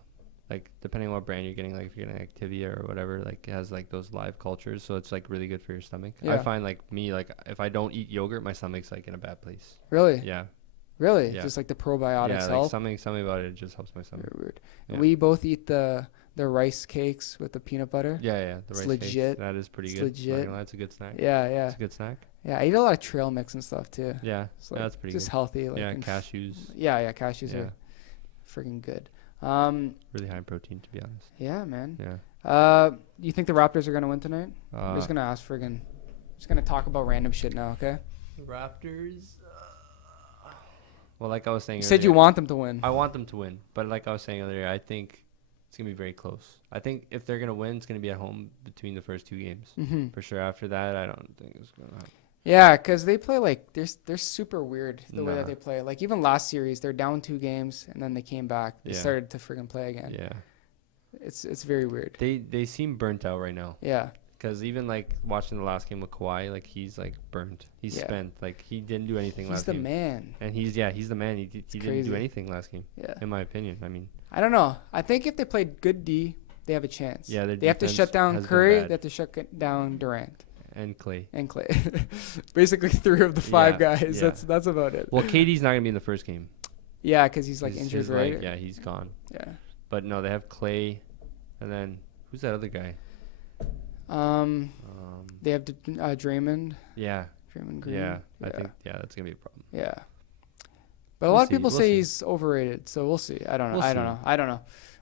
depending on what brand you're getting, like if you're getting Activia or whatever, like it has like those live cultures, so it's like really good for your stomach. I Yeah. find like me, like if I don't eat yogurt, my stomach's like in a bad place. Really? Yeah. Really? Yeah. Just like the probiotics Yeah, like help. something about it just helps my stomach. Very weird. Yeah. We both eat the rice cakes with the peanut butter. Yeah. The It's rice legit. cakes, that is pretty It's good. legit. Not gonna lie, it's a good snack. Yeah, yeah, It's a good snack. yeah. I eat a lot of trail mix and stuff too. Yeah. It's like That's pretty just good. healthy. Like Yeah, and cashews. yeah, cashews Yeah. are freaking good. Really high in protein, to be honest. Yeah, man. Yeah. You think the Raptors are gonna win tonight? I'm just Uh, gonna ask just gonna talk about random shit now, okay? Raptors. Well, like I was saying You said you earlier, want them to win. I want them to win, but like I was saying earlier, I think it's gonna be very close. I think if they're gonna win, it's gonna be at home between the first two games Mm-hmm. for sure. After that, I don't think it's gonna happen. Yeah, 'cause they play like they're super weird the way that Nah. they play. Like even last series, they're down 2 games and then they came back. They Yeah. started to freaking play again. Yeah, It's very weird. they seem burnt out right now. Yeah. Because even like watching the last game with Kawhi, like he's like burnt. He's spent. Like he didn't do anything last game. He's the man. And he's the man. He didn't do anything last game. Yeah. In my opinion. I mean. I don't know. I think if they played good D, they have a chance. Yeah. They have to shut down Curry. They have to shut down Durant. And Clay. Basically 3 of the 5 guys. Yeah. That's about it. Well, KD's not gonna be in the first game. Yeah, because he's like injured, right? Like, yeah, he's gone. Yeah. But no, they have Clay, and then who's that other guy? They have Draymond. Yeah. Draymond Green. Yeah, I think that's gonna be a problem. Yeah. But a lot of people say he's overrated, so we'll see. I don't know. I don't know.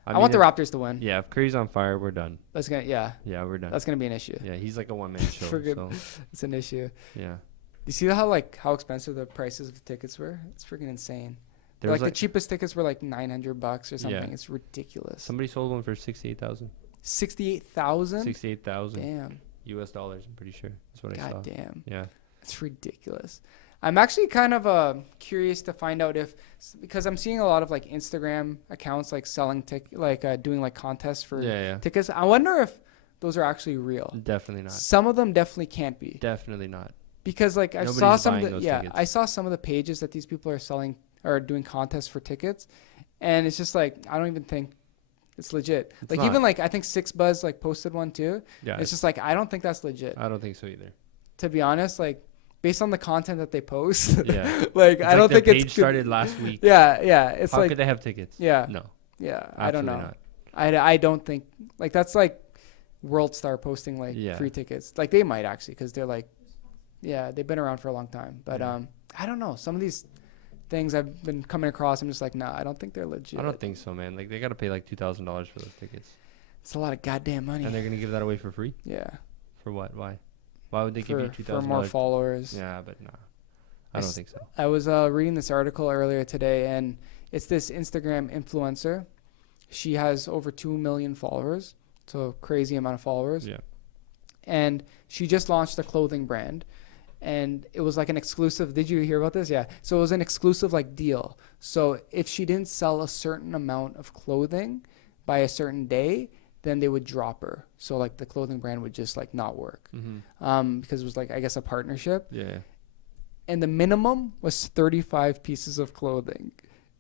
I want the Raptors to win. Yeah, if Curry's on fire, we're done. That's gonna. Yeah, we're done. That's gonna be an issue. Yeah, he's like a one-man show. So. It's an issue. Yeah. You see how expensive the prices of the tickets were? It's freaking insane. Like the cheapest tickets were like $900 or something. Yeah. It's ridiculous. Somebody sold one for 68,000. 68,000. 68,000. Damn. U.S. dollars. I'm pretty sure. That's what I saw. God damn. Yeah. It's ridiculous. I'm actually kind of curious to find out because I'm seeing a lot of like Instagram accounts like selling doing like contests for tickets. I wonder if those are actually real. Definitely not. Some of them definitely can't be. Definitely not. Because like I saw some of the pages that these people are selling or doing contests for tickets, and it's just like I don't even think it's legit. Even like I think Six Buzz like posted one too. Yeah. It's just like I don't think that's legit. I don't think so either. To be honest, like based on the content that they post, like I don't think it's page started last week. Yeah. It's how could they have tickets? Yeah. No. Yeah. I don't know. I don't think like that's like World Star posting like free tickets. Like they might actually because they're like, they've been around for a long time. But I don't know. Some of these things I've been coming across, I'm just like, nah, I don't think they're legit. I don't think so, man. Like they got to pay like $2,000 for those tickets. It's a lot of goddamn money. And they're gonna give that away for free? Yeah. For what? Why? Why would they give you $2,000? For more followers. Yeah, but nah. I don't think so. I was reading this article earlier today, and it's this Instagram influencer. She has over 2 million followers, so crazy amount of followers. Yeah. And she just launched a clothing brand, and it was like an exclusive. Did you hear about this? Yeah. So it was an exclusive like deal. So if she didn't sell a certain amount of clothing by a certain day, then they would drop her. So like the clothing brand would just like not work. Mm-hmm. Because it was like, I guess, a partnership. Yeah. And the minimum was 35 pieces of clothing.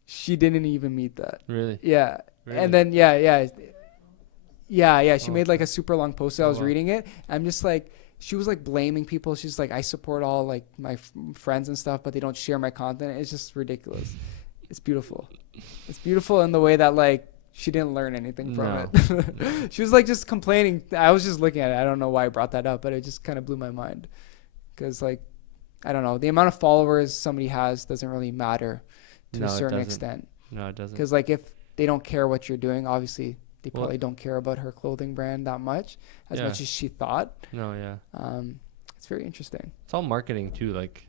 She didn't even meet that. Really? Yeah. Really? And then, she made like a super long post. So I was reading it. I'm just like, she was like blaming people. She's like, I support all like my friends and stuff, but they don't share my content. It's just ridiculous. It's beautiful. It's beautiful in the way that like, she didn't learn anything from it. She was like just complaining. I was just looking at it. I don't know why I brought that up, but it just kind of blew my mind. Because like, I don't know. The amount of followers somebody has doesn't really matter to a certain extent. No, it doesn't. Because like if they don't care what you're doing, obviously they probably don't care about her clothing brand that much as she thought. No, yeah. It's very interesting. It's all marketing too. Like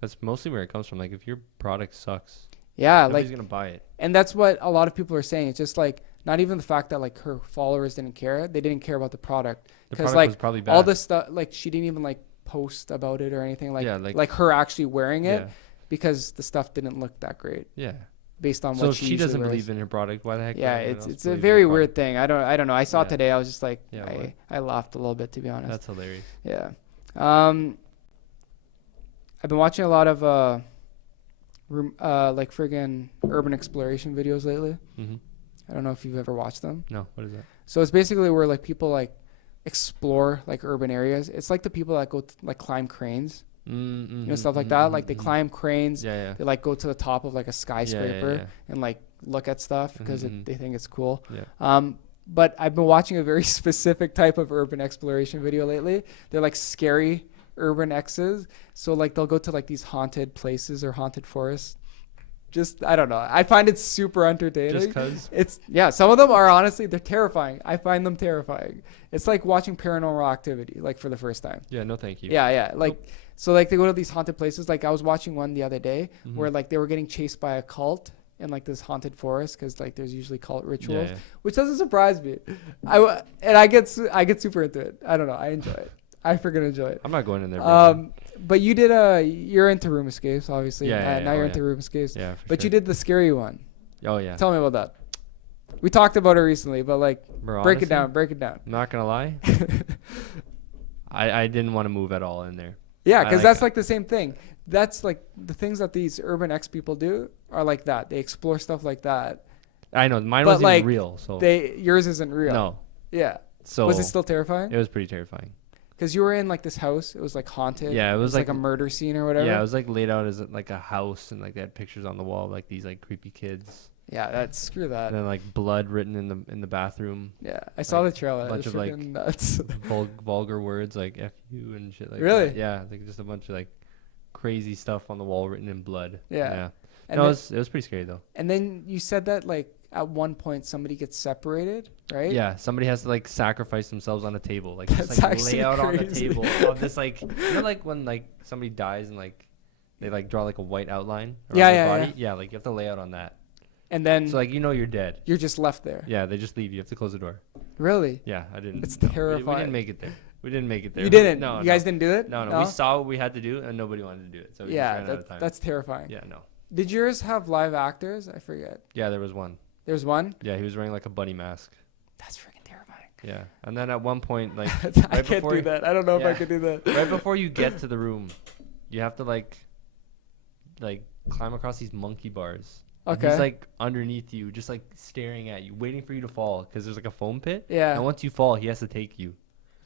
that's mostly where it comes from. Like if your product sucks. Yeah, nobody's gonna buy it. And that's what a lot of people are saying. It's just like not even the fact that like her followers didn't care. They didn't care about the product because like was probably bad. All this stuff, like she didn't even like post about it or anything. Like her actually wearing it because the stuff didn't look that great. Yeah. Based on what what she doesn't believe in her product, why the heck? Yeah, it's a very weird thing. I don't know. I saw it today. I was just like, I laughed a little bit, to be honest. That's hilarious. Yeah. I've been watching a lot of like friggin' urban exploration videos lately. Mm-hmm. I don't know if you've ever watched them. No, what is that? So it's basically where like people like explore like urban areas. It's like the people that go like climb cranes, stuff like that. Like they climb cranes. They like go to the top of like a skyscraper and like look at stuff because they think it's cool. Yeah. But I've been watching a very specific type of urban exploration video lately. They're like scary urban X's. So like they'll go to like these haunted places or haunted forests. Just, I don't know. I find it super entertaining. Just cause? Some of them are honestly, they're terrifying. I find them terrifying. It's like watching Paranormal Activity, like for the first time. Yeah, no thank you. Yeah. Like, so like they go to these haunted places. Like I was watching one the other day where like they were getting chased by a cult in like this haunted forest because like there's usually cult rituals, which doesn't surprise me. I get super into it. I don't know. I enjoy it. I freaking enjoy it. I'm not going in there. But you did you're into room escapes, obviously. Now you're into room escapes. Yeah, but you did the scary one. Oh yeah. Tell me about that. We talked about it recently, but like, Bro, break honestly, it down. Break it down. I'm not gonna lie. I didn't want to move at all in there. Yeah, because that's like the same thing. That's like the things that these urban X people do are like that. They explore stuff like that. I know mine But wasn't like, even real. So yours isn't real. no. Yeah. So Was it still terrifying? It was pretty terrifying. Because you were in like this house. It was like haunted. Yeah, it was like like a murder scene or whatever. Yeah, it was like laid out as like a house, and like they had pictures on the wall of like these like creepy kids. Yeah, screw that. And then like blood written in the bathroom. Yeah, I saw the trailer. A bunch of like nuts. vulgar words like "f you" and shit like really? that. Yeah, like just a bunch of like crazy stuff on the wall written in blood. Yeah. And No, then, it was pretty scary though. And then you said that like at one point somebody gets separated, right? Yeah, somebody has to like sacrifice themselves on a table, like That's just like actually lay out on the crazy. table of this like like when like somebody dies and like they like draw like a white outline around their body. Yeah, like you have to lay out on that. And then So like you're dead. You're just left there. Yeah, they just leave. You have to close the door. Really? Yeah, I didn't. It's We terrifying. didn't make it there. We didn't make it there. You didn't. No, you guys didn't do it. No. We saw what we had to do, and nobody wanted to do it. So we just ran out of time. That's terrifying. Yeah, no. Did yours have live actors? I forget. Yeah, there was one. There's one. Yeah, he was wearing like a bunny mask. That's freaking terrifying. Yeah, and then at one point, like I can't do that. I don't know if I could do that. right before you get to the room, you have to like climb across these monkey bars. And Okay. he's like underneath you, just like staring at you, waiting for you to fall because there's like a foam pit. Yeah. And once you fall, he has to take you.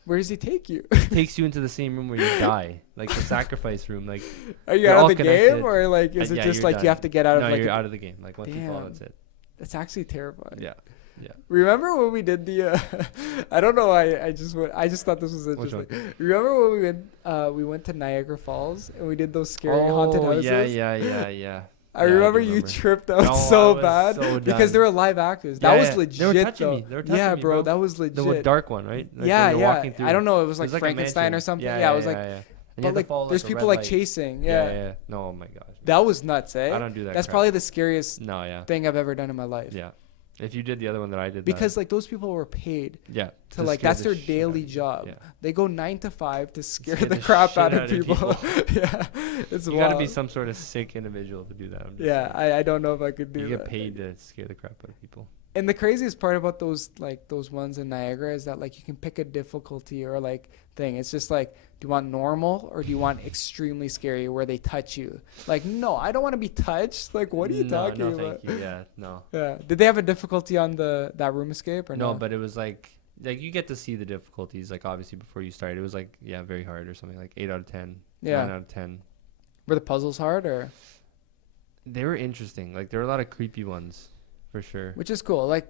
Where does he take you? He takes you into the same room where you die, like the sacrifice room. Like, Are you You're out all of the connected. game, or like is it yeah, just you're like done. you have to get out no, of like? you're out of the game. Like once you fall, Damn. that's it. That's actually terrifying. Yeah. Remember when we did the? I don't know. I just thought this was Which interesting. Remember when we went to Niagara Falls and we did those scary haunted houses? Yeah. I Yeah, remember do you remember. tripped out No, I so was bad so because done. they were live actors. Yeah, That was yeah. legit. They were touching though. me. They were touching yeah, me, bro, bro. that was legit. The dark one, right? Like yeah, when you're walking yeah. through. I don't know. It was like a Frankenstein mansion. or something. Yeah, it was like. And you But had to like, follow, there's a people red like light. chasing. Yeah, Yeah. yeah. No, oh my gosh. That was nuts, eh? I don't do that. That's crap. probably the scariest No, yeah. thing I've ever done in my life. Yeah. If you did the other one that I did. Because like those people were paid yeah. to like scare that's the their shit daily out of you. job. Yeah. They go 9 to 5 to scare Scare the the crap shit out of out of people. Yeah, it's You wild. gotta be some sort of sick individual to do that. I'm just Yeah, saying. I don't know if I could do You that. get paid to scare the crap out of people. And the craziest part about those ones in Niagara is that like you can pick a difficulty or like thing. It's just like, do you want normal or do you want extremely scary where they touch you? Like, no, I don't want to be touched. Like, what are you talking no, about? Thank you. Yeah, no. Yeah. Did they have a difficulty on that room escape or no? No, but it was like you get to see the difficulties like obviously before you start. It was like very hard or something like 8 out of 10, Yeah. 9 out of 10. Were the puzzles hard or? They were interesting. Like there were a lot of creepy ones for sure. Which is cool. Like,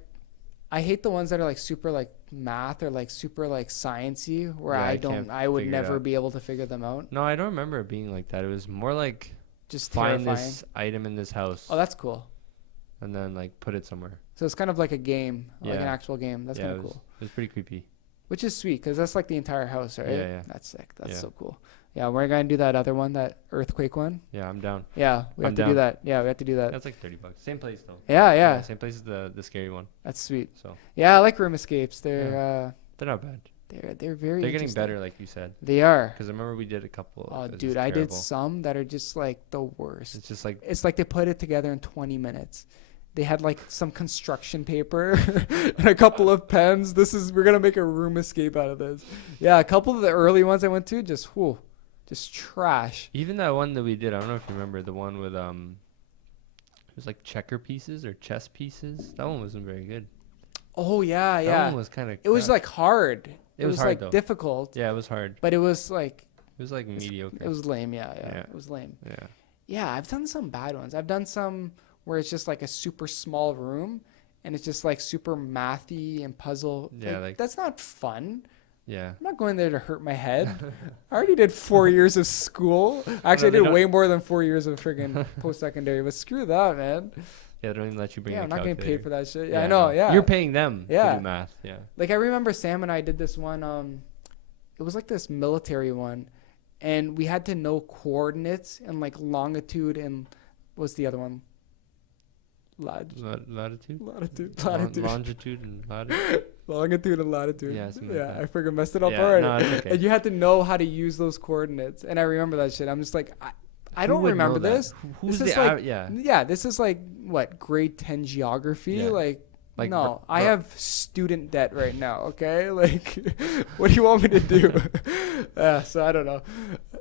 I hate the ones that are like super like math or like super like sciencey where Yeah, I would figure it never out. be able to figure them out. No, I don't remember it being like that. It was more like Just find terrifying. this item in this house Oh, that's cool. and then like put it somewhere. So it's kind of like a game, like an Yeah. actual game. That's yeah, kind it of was, cool. It was pretty creepy. Which is sweet because that's like the entire house, right? Yeah, yeah. That's sick. That's Yeah. so cool. Yeah, we're gonna do that other one, that earthquake one. Yeah, I'm down. Yeah, we have I'm to do down. that. Yeah, we have to do that. That's like $30. Same place though. Yeah. Same place as the scary one. That's sweet. So Yeah, I like room escapes. They're they're not bad. they're very. They're getting interesting. better, like you said. They are. Because I remember we did a couple. Oh, it was dude, I did terrible. some that are just like the worst. It's just like It's like they put it together in 20 minutes. They had like some construction paper and a couple of pens. We're gonna make a room escape out of this. Yeah, a couple of the early ones I went to, just trash. even that one that we did. I don't know if you remember the one with it was like checker pieces or chess pieces. That one wasn't very good. Oh yeah, That yeah. one was kind of. It was like hard. It was hard, like though. difficult. Yeah, it was hard. But it was like It was like mediocre. it was lame. Yeah. Yeah. It was lame. Yeah. Yeah, I've done some bad ones. I've done some where it's just like a super small room and it's just like super mathy and puzzle. Yeah, like- that's not fun. Yeah. I'm not going there to hurt my head. I already did 4 years of school. Actually, they I did don't- way more than 4 years of friggin' post-secondary. But screw that, man. Yeah, they don't even let you bring. Yeah, a I'm not getting paid calculator. for that shit. Yeah, I know. no. Yeah, You're paying them Yeah. to do math. Yeah. Like I remember Sam and I did this one. It was like this military one, and we had to know coordinates and like longitude and what's the other one? Latitude. Longitude And latitude. longitude and latitude. Yeah, something like Yeah, that. I freaking messed it up Yeah, already. no, it's okay. And you had to know how to use those coordinates. And I remember that shit. I'm just like, I don't would remember know that? this. Who's This is the like, yeah? Yeah, this is like what, grade 10 geography? Yeah. Like Like, no, I have student debt right now. Okay, like, what do you want me to do? So I don't know.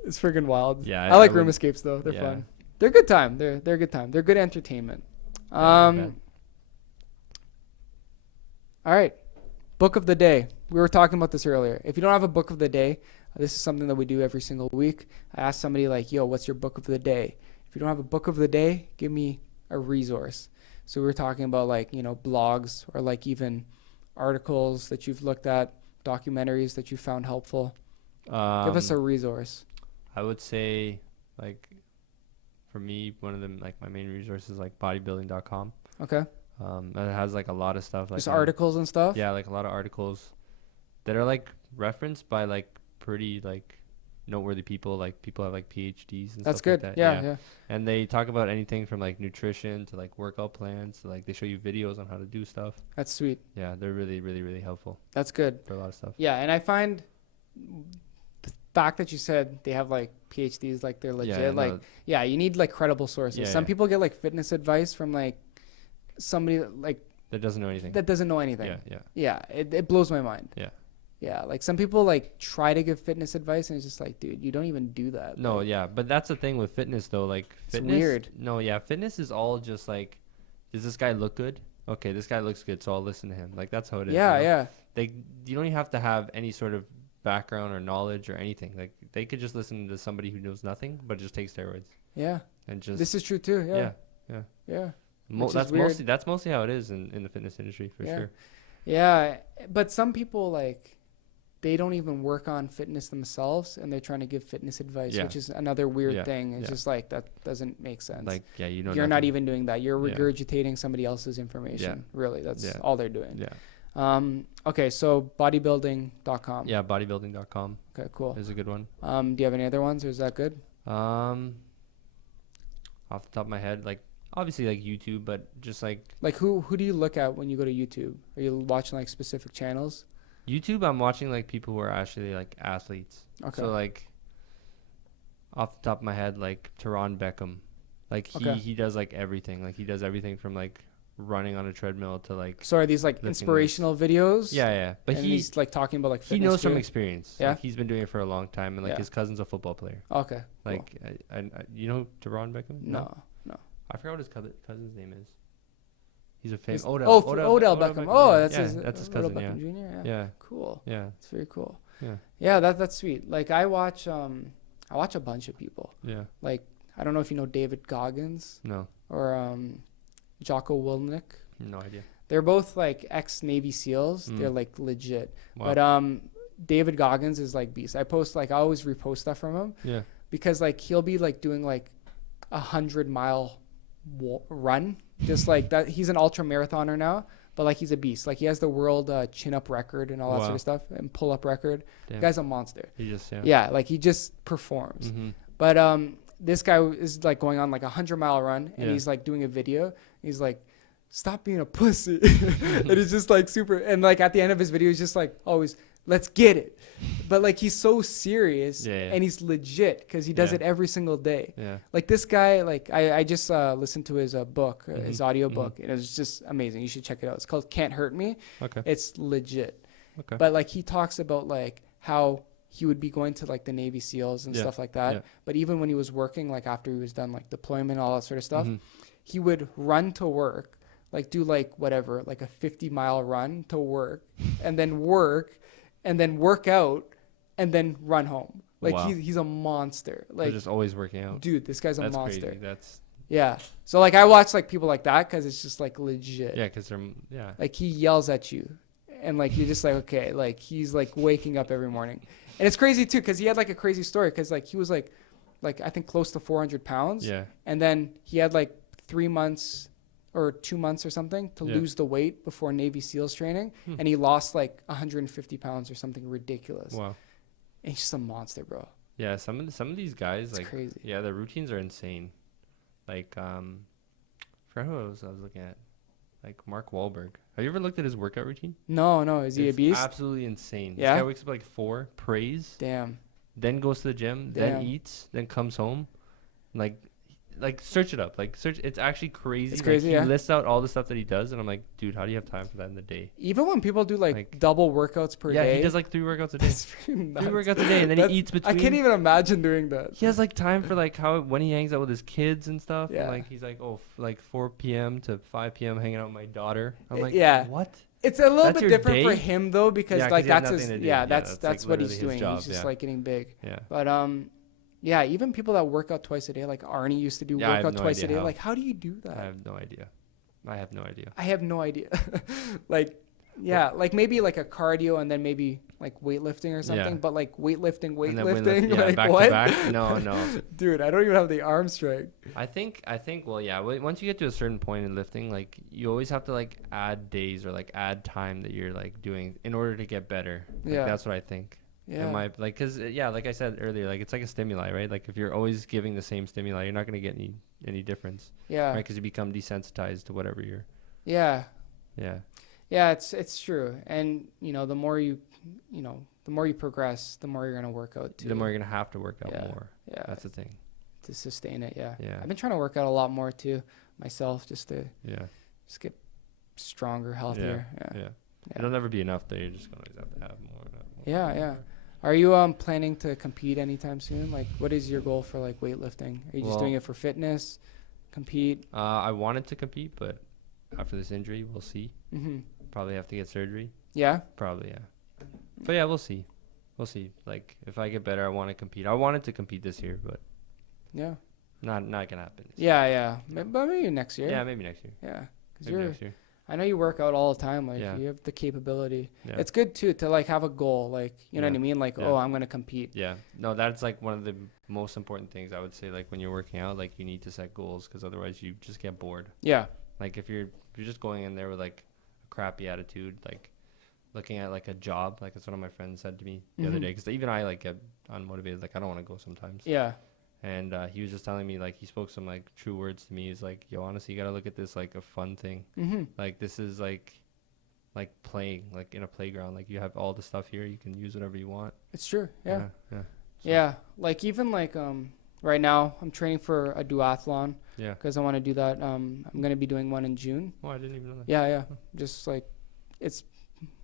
It's freaking wild. Yeah, I like I room wouldn't- escapes though. They're yeah. fun. They're good time. They're good time. They're good entertainment. Yeah, not Um. bad. All right. Book of the day. We were talking about this earlier. If you don't have a book of the day, this is something that we do every single week. I ask somebody like, yo, what's your book of the day? If you don't have a book of the day, give me a resource. So we were talking about like, blogs or like even articles that you've looked at, documentaries that you found helpful. Give us a resource. I would say, like, for me, one of them, like, my main resources is like bodybuilding.com. Okay. And it has like a lot of stuff, like Just articles and stuff? Yeah, like a lot of articles that are like referenced by like pretty like noteworthy people. Like people have like PhDs and That's stuff good. like that. Yeah. And they talk about anything from like nutrition to like workout plans to like they show you videos on how to do stuff. That's sweet. Yeah, they're really, really, really helpful That's good. for a lot of stuff. Yeah, and I find the fact that you said they have like PhDs, like they're legit. Yeah, like, no, yeah, you need like credible sources. Yeah, Some yeah. people get like fitness advice from like somebody like that doesn't know anything. that doesn't know anything. Yeah. Yeah, it blows my mind. Yeah. Yeah, like some people like try to give fitness advice and it's just like, dude, you don't even do that. No, Like, yeah, but that's the thing with fitness though. Like It's fitness, weird. No, yeah, fitness is all just like, does this guy look good? Okay, this guy looks good, so I'll listen to him. Like that's how it is. Yeah, you know? yeah. You don't even have to have any sort of background or knowledge or anything. Like they could just listen to somebody who knows nothing but just takes steroids Yeah. and just This is true too. Yeah. yeah. Yeah. Which is That's weird. mostly how it is in the fitness industry for Yeah. sure. Yeah, but some people like they don't even work on fitness themselves and they're trying to give fitness advice, Yeah. which is another weird Yeah, thing. It's yeah. just like that doesn't make sense. Like you know You're not nothing. even doing that. You're Yeah. regurgitating somebody else's information. Really, that's Yeah. all they're doing. Yeah. Okay, so bodybuilding.com. Yeah, bodybuilding.com Okay, cool. is a good one. Do you have any other ones or is that good? Off the top of my head, like obviously like YouTube, but just like Like who do you look at when you go to YouTube? Are you watching like specific channels? YouTube, I'm watching like people who are actually like athletes. Okay. So like off the top of my head, like Teron Beckham, like Okay. he does like everything. Like he does everything from like running on a treadmill to like So are these like Lifting inspirational videos? yeah. But and he's he's like talking about like he fitness knows from too? experience. Yeah? Like, he's been doing it for a long time, and like Yeah. his cousin's a football player. Okay. Cool. Like I you know Teron Beckham? No. I forgot what his cousin's name is. He's a famous He's- Odell. Odell Beckham. Oh, yeah. that's Yeah, his that's his Odell cousin. Beckham Jr. Yeah. Yeah. Cool. Yeah. It's very cool. Yeah. Yeah, that's sweet. Like I watch a bunch of people. Yeah. Like I don't know if you know David Goggins No. or Jocko Willink. No idea. They're both like ex-Navy SEALs. Mm. They're like legit. Wow. But David Goggins is like beast. I always repost stuff from him Yeah. because like he'll be like doing like 100-mile run, just like that. He's an ultra marathoner now, but like he's a beast. Like he has the world chin up record and all that Wow. sort of stuff and pull up record. Damn. The guy's a monster. He just Yeah, like he just performs. Mm-hmm. But this guy is like going on like 100-mile run and Yeah. he's like doing a video. He's like, stop being a pussy. And he's just like super. And like at the end of his video, he's just like always, let's get it. But like he's so serious Yeah. and he's legit because he does Yeah. it every single day. Yeah. Like this guy, like I just listened to his book, his Mhm. audio book. And it was just amazing. You should check it out. It's called Can't Hurt Me. Okay. It's legit. Okay. But like he talks about like how he would be going to like the Navy SEALs and Yeah, stuff like that. yeah. But even when he was working, like after he was done like deployment, all that sort of stuff, Mhm. he would run to work, like do like whatever, like a 50-mile run to work and then work out and then run home. Like Wow. he's a monster. They're Like just always working out. dude, this guy's a That's monster. crazy. That's Yeah. So like I watch like people like that because it's just like legit. yeah, because they're yeah. Like he yells at you and like you're just like, okay, like he's like waking up every morning. And it's crazy too because he had like a crazy story because like he was like I think close to 400 pounds. Yeah. And then he had like 3 months or 2 months or something to Yeah. lose the weight before Navy SEALs training. Hmm. And he lost like 150 pounds or something ridiculous. Wow. And he's just a monster, bro. Yeah. Some of these guys It's like crazy. yeah, their routines are insane. Like forgot who I was looking at. Like Mark Wahlberg. Have you ever looked at his workout routine? No, is he a It's beast? absolutely insane. Yeah? This guy wakes up like 4, prays, Damn. then goes to the gym, Damn. then eats, then comes home. Like like search it up. Like search. It's actually crazy. It's Like, crazy, he yeah. lists out all the stuff that he does, and I'm like, dude, how do you have time for that in the day? Even when people do Like, double workouts per yeah, day. he does like 3 workouts a day. That's freaking 3 nuts. workouts a day, and then he eats I between. can't even imagine doing that. He has like time for like when he hangs out with his kids and stuff. Yeah. And like he's like, like 4 p.m. to 5 p.m. hanging out with my daughter. I'm like, Yeah. what? It's a little That's bit your different for day? him though, because Yeah, 'cause like he has that's his nothing to do. yeah, Yeah, that's that's like what he's literally his doing. job, He's just yeah. like getting big. Yeah. But yeah, even people that work out twice a day, like Arnie used to do Yeah, I have workout no twice a idea day. how. Like, how do you do that? I have no idea. I have no idea. I have no idea. Like, yeah, like maybe like a cardio and then maybe like weightlifting or something. Yeah. But like weightlifting, And then like back what? to back. No. Dude, I don't even have the arm strength. I think. Well, yeah. Once you get to a certain point in lifting, like you always have to like add days or like add time that you're like doing in order to get better. Like, Yeah. that's what I think. Yeah. Like, cause yeah, like I said earlier, like it's like a stimuli, right? Like if you're always giving the same stimuli, you're not gonna get any difference, Yeah. right? Because you become desensitized to whatever you're. Yeah. Yeah. Yeah, it's true. And the more you progress, the more you're gonna work out too. The more you're gonna have to work out Yeah. more. Yeah. That's the thing. To sustain it, yeah. Yeah. I've been trying to work out a lot more too myself, just to Yeah. just get stronger, healthier. Yeah. It'll never be enough though. You're just gonna always have to have more. Yeah. Are you planning to compete anytime soon? Like, what is your goal for like weightlifting? Are you just doing it for fitness? Compete? I wanted to compete, but after this injury, we'll see. Mm-hmm. Probably have to get surgery. Yeah. Probably, yeah. But yeah, we'll see. We'll see. Like if I get better, I want to compete. I wanted to compete this year, but Yeah. not gonna happen. Yeah. But maybe next year. Yeah, maybe next year. Yeah. Because Maybe next year. I know you work out all the time. Like Yeah. you have the capability. Yeah. It's good too to like have a goal. Like you know what I mean. Like Yeah. oh, I'm gonna compete. Yeah. No, that's like one of the most important things I would say. Like when you're working out, like you need to set goals because otherwise you just get bored. Yeah. Like if you're just going in there with like a crappy attitude, like looking at like a job, like that's what my friend said to me the other day. Because even I like get unmotivated. Like I don't want to go sometimes. Yeah. And he was just telling me, like, he spoke some, like, true words to me. He's like, yo, honestly, you got to look at this like a fun thing. Mm-hmm. Like, this is like playing, like, in a playground. Like, you have all the stuff here. You can use whatever you want. It's true. Yeah. Yeah. Yeah. Like, even, like, right now, I'm training for a duathlon. Yeah. Because I want to do that. I'm going to be doing one in June. Oh, I didn't even know that. Yeah. Just, like, it's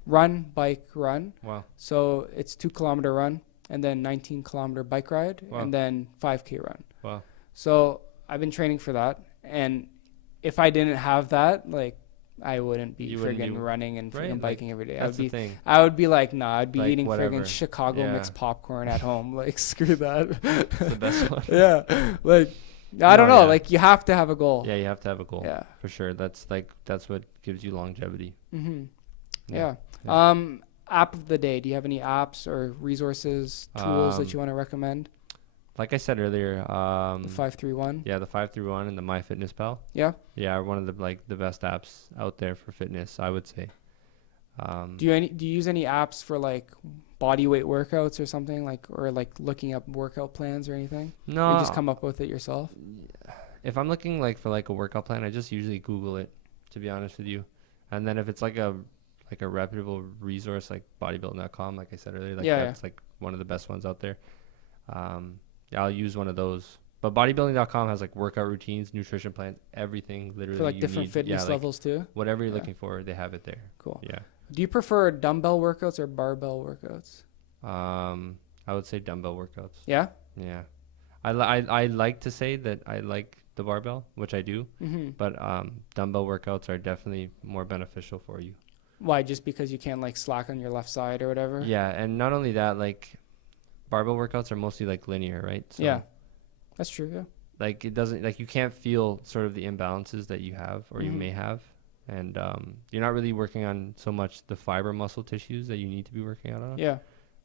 run, bike, run. Wow. So, it's 2-kilometer run. And then 19-kilometer bike ride. Wow. And then 5K run. Wow. So I've been training for that, and if I didn't have that, like, I wouldn't be friggin' running and friggin' biking every day. That's the thing. I would be like, nah, I'd be Like, eating whatever. friggin' Chicago Yeah. mixed popcorn at home. Like, screw that. It's the best one. Yeah, like, I don't know. Yeah. Like, you have to have a goal. Yeah, you have to have a goal. Yeah. For sure. That's what gives you longevity. Mm-hmm. Yeah. Yeah. App of the day. Do you have any apps or resources, tools that you want to recommend? Like I said earlier, The 531. yeah, the 531 and the MyFitnessPal. Yeah. Yeah, are one of the best apps out there for fitness, I would say. Do you use any apps for like body weight workouts or something, like, or like looking up workout plans or anything? No. Or you just come up with it yourself? If I'm looking like for like a workout plan, I just usually Google it, to be honest with you. And then if it's like a reputable resource like bodybuilding.com, like I said earlier, like that's like one of the best ones out there. Yeah, I'll use one of those. But bodybuilding.com has like workout routines, nutrition plans, everything literally. For like different fitness levels too? Whatever you're looking for, they have it there. Cool. Yeah. Do you prefer dumbbell workouts or barbell workouts? I would say dumbbell workouts. Yeah? Yeah. I like to say that I like the barbell, which I do. Mm-hmm. But dumbbell workouts are definitely more beneficial for you. Why? Just because you can't like slack on your left side or whatever? Yeah, and not only that, like barbell workouts are mostly like linear, right? So, yeah, that's true. Yeah. Like it doesn't, like you can't feel sort of the imbalances that you have or you may have, and you're not really working on so much the fiber muscle tissues that you need to be working out on. Yeah.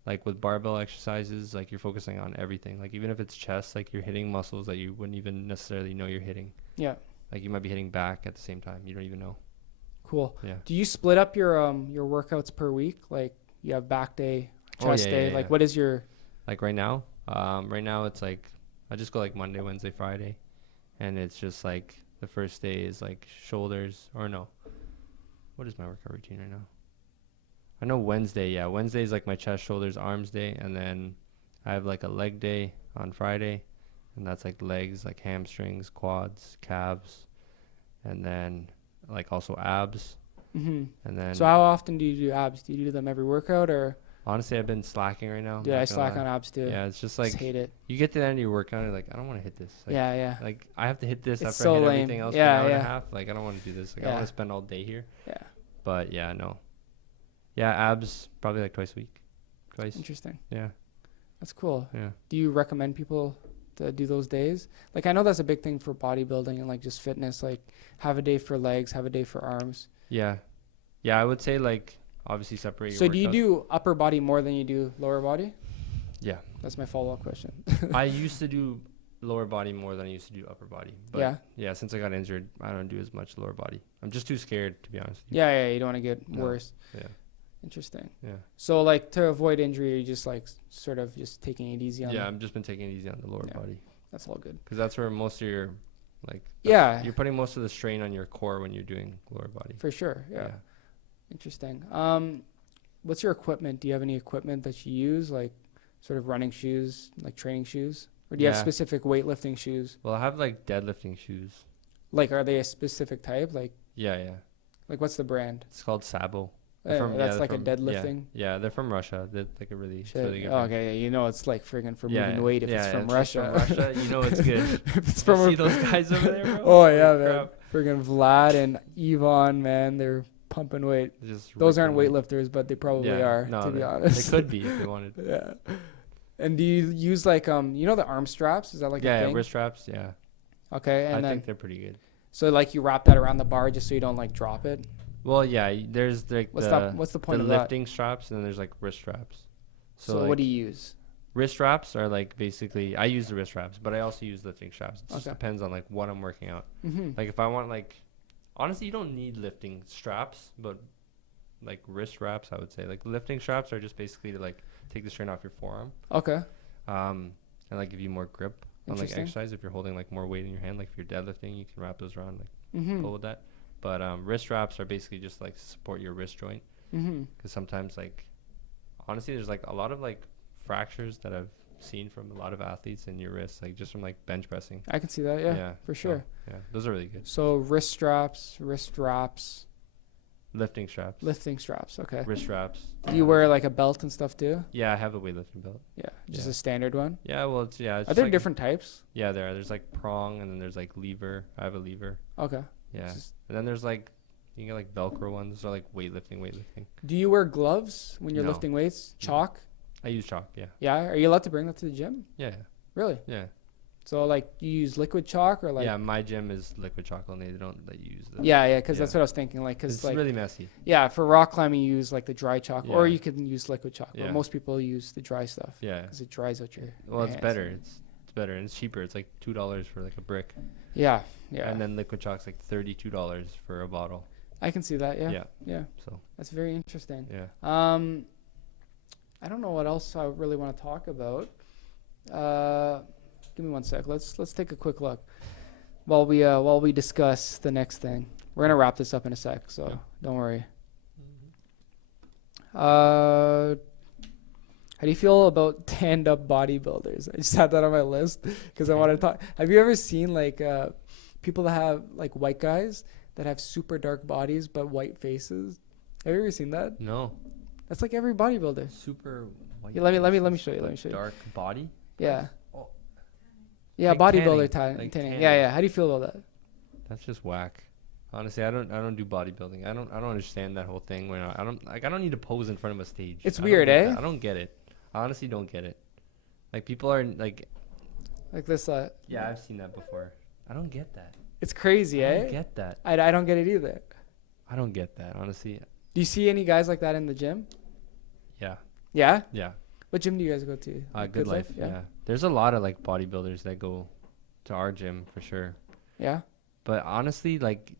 Like with barbell exercises, like you're focusing on everything. Like even if it's chest, like you're hitting muscles that you wouldn't even necessarily know you're hitting. Yeah. Like you might be hitting back at the same time. You don't even know. Cool. Yeah. Do you split up your workouts per week? Like you have back day, chest day. Like what is your? Like right now it's like I just go like Monday, Wednesday, Friday, and it's just like the first day is like shoulders or no. What is my workout routine right now? I know Wednesday. Yeah, Wednesday is like my chest, shoulders, arms day, and then I have like a leg day on Friday, and that's like legs, like hamstrings, quads, calves, and then like also abs. Mm-hmm. And then So how often do you do abs? Do you do them every workout, or? honestly, I've been slacking right now. Dude, I slack on abs too. Yeah, it's just Just like hate it. you get to the end of your workout, and you're like, I don't want to hit this. Like, Yeah. like I have to hit this It's after so I hit lame. everything else Yeah, for an hour and a yeah. half. Like, I don't want to do this. Like, I Yeah. want to spend all day here. Yeah. But yeah, no. Yeah, abs probably like twice a week. Twice. Interesting. Yeah. That's cool. Yeah. Do you recommend people to do those days? Like, I know that's a big thing for bodybuilding and like just fitness. Like, have a day for legs, have a day for arms. Yeah. Yeah, I would say like obviously separate your So do you workouts. do upper body more than you do lower body? Yeah. That's my follow-up question. I used to do lower body more than I used to do upper body. But Yeah. yeah, since I got injured, I don't do as much lower body. I'm just too scared, to be honest with you. Yeah, you don't want to get No. worse. Yeah. Interesting. Yeah. So like to avoid injury, you just like sort of just taking it easy on Yeah, them. I've just been taking it easy on the lower Yeah. body. That's all good. Because that's where most of your, like, Yeah. you're putting most of the strain on your core when you're doing lower body. For sure. Yeah. Interesting. What's your equipment? Do you have any equipment that you use, like sort of running shoes, like training shoes? Or do you have Yeah. specific weightlifting shoes? Well, I have like deadlifting shoes. Like, are they a specific type? Yeah. Like what's the brand? It's called Sabo. That's they're like a from- deadlifting? Yeah, they're from Russia. They're like a really, Shit. really good. Oh, brand. okay, yeah, you know it's like friggin' for Yeah, moving weight if it's yeah, from it's Russia. from Russia, you know it's good. If it's You from see those guys over there, bro? Oh yeah, Holy man. crap. Friggin' Vlad and Yvonne, man, they're pumping weight. Just Those aren't ripping weightlifters, but they probably Yeah, are, no, to be they honest. could be if they wanted. Yeah. And do you use like you know the arm straps? Is that like a Yeah, thing? wrist straps. Yeah, Okay, and I then think they're pretty good. so like you wrap that around the bar just so you don't like drop it. Well, yeah, there's like What's the the point of that? lifting straps, and then there's like wrist straps. So like, what do you use? wrist straps are like basically I use the wrist straps, but I also use lifting straps. It just Okay. depends on like what I'm working out. Mm-hmm. Like if I want like honestly, you don't need lifting straps, but like wrist straps, I would say like lifting straps are just basically to like take the strain off your forearm, Okay. and like give you more grip on like Interesting. exercise. If you're holding like more weight in your hand, like if you're deadlifting, you can wrap those around like Mm-hmm. pull with that. But wrist straps are basically just like support your wrist joint. Mm-hmm. Because sometimes like honestly there's like a lot of like fractures that I've seen from a lot of athletes in your wrists, like just from like bench pressing. I can see that. Yeah, for so, sure. yeah, those are really good. So wrist straps, wrist wraps, Lifting straps, lifting straps. Okay. wrist straps. Do you wear like a belt and stuff too? Yeah, I have a weightlifting belt. Yeah, just Yeah. a standard one. Yeah, well it's It's Are just there like, different types? Yeah, there are. There's like prong, and then there's like lever. I have a lever. Okay. Yeah, Just- and then there's like you can get like Velcro ones. Those are like weightlifting. Do you wear gloves when you're No. lifting weights? Chalk? I use chalk. Yeah. Yeah. Are you allowed to bring that to the gym? Yeah. Really? Yeah. So like you use liquid chalk or like? Yeah. My gym is liquid chalk only. They don't let you use the. Yeah, because Yeah. that's what I was thinking. Like, It's because like really messy. yeah, for rock climbing you use like the dry chalk, or Yeah. you can use liquid chalk. But Yeah. most people use the dry stuff Yeah. because it dries out your. Well, your it's hands. better. It's better and it's cheaper. It's like $2 for like a brick, Yeah, yeah. and then liquid chalk's like $32 for a bottle. I can see that. Yeah, Yeah. yeah. So That's very interesting. yeah. I don't know what else I really want to talk about. Give me one sec. Let's take a quick look while we discuss the next thing. We're gonna wrap this up in a sec, so Yeah. don't worry. How do you feel about tanned up bodybuilders? I just had that on my list because I want to talk. Have you ever seen like people that have like white guys that have super dark bodies but white faces? Have you ever seen that? No. That's like every bodybuilder. Super white. Yeah, let me show you. Let me show you. Dark body. Yeah. Oh. Yeah, Like bodybuilder tanning, tanning. like tanning. tanning. Yeah, yeah. How do you feel about that? That's just whack. Honestly, I don't do bodybuilding. I don't understand that whole thing. When I don't need to pose in front of a stage. It's I don't weird, get eh? that. I don't get it. I honestly don't get it. Like people are like, Like this. yeah, I've seen that before. I don't get that. It's crazy, I eh? don't get that. I don't get it either. I don't get that. Honestly. Do you see any guys like that in the gym? Yeah. Yeah. Yeah. What gym do you guys go to? Good life. Yeah. There's a lot of like bodybuilders that go to our gym for sure. Yeah. But honestly, like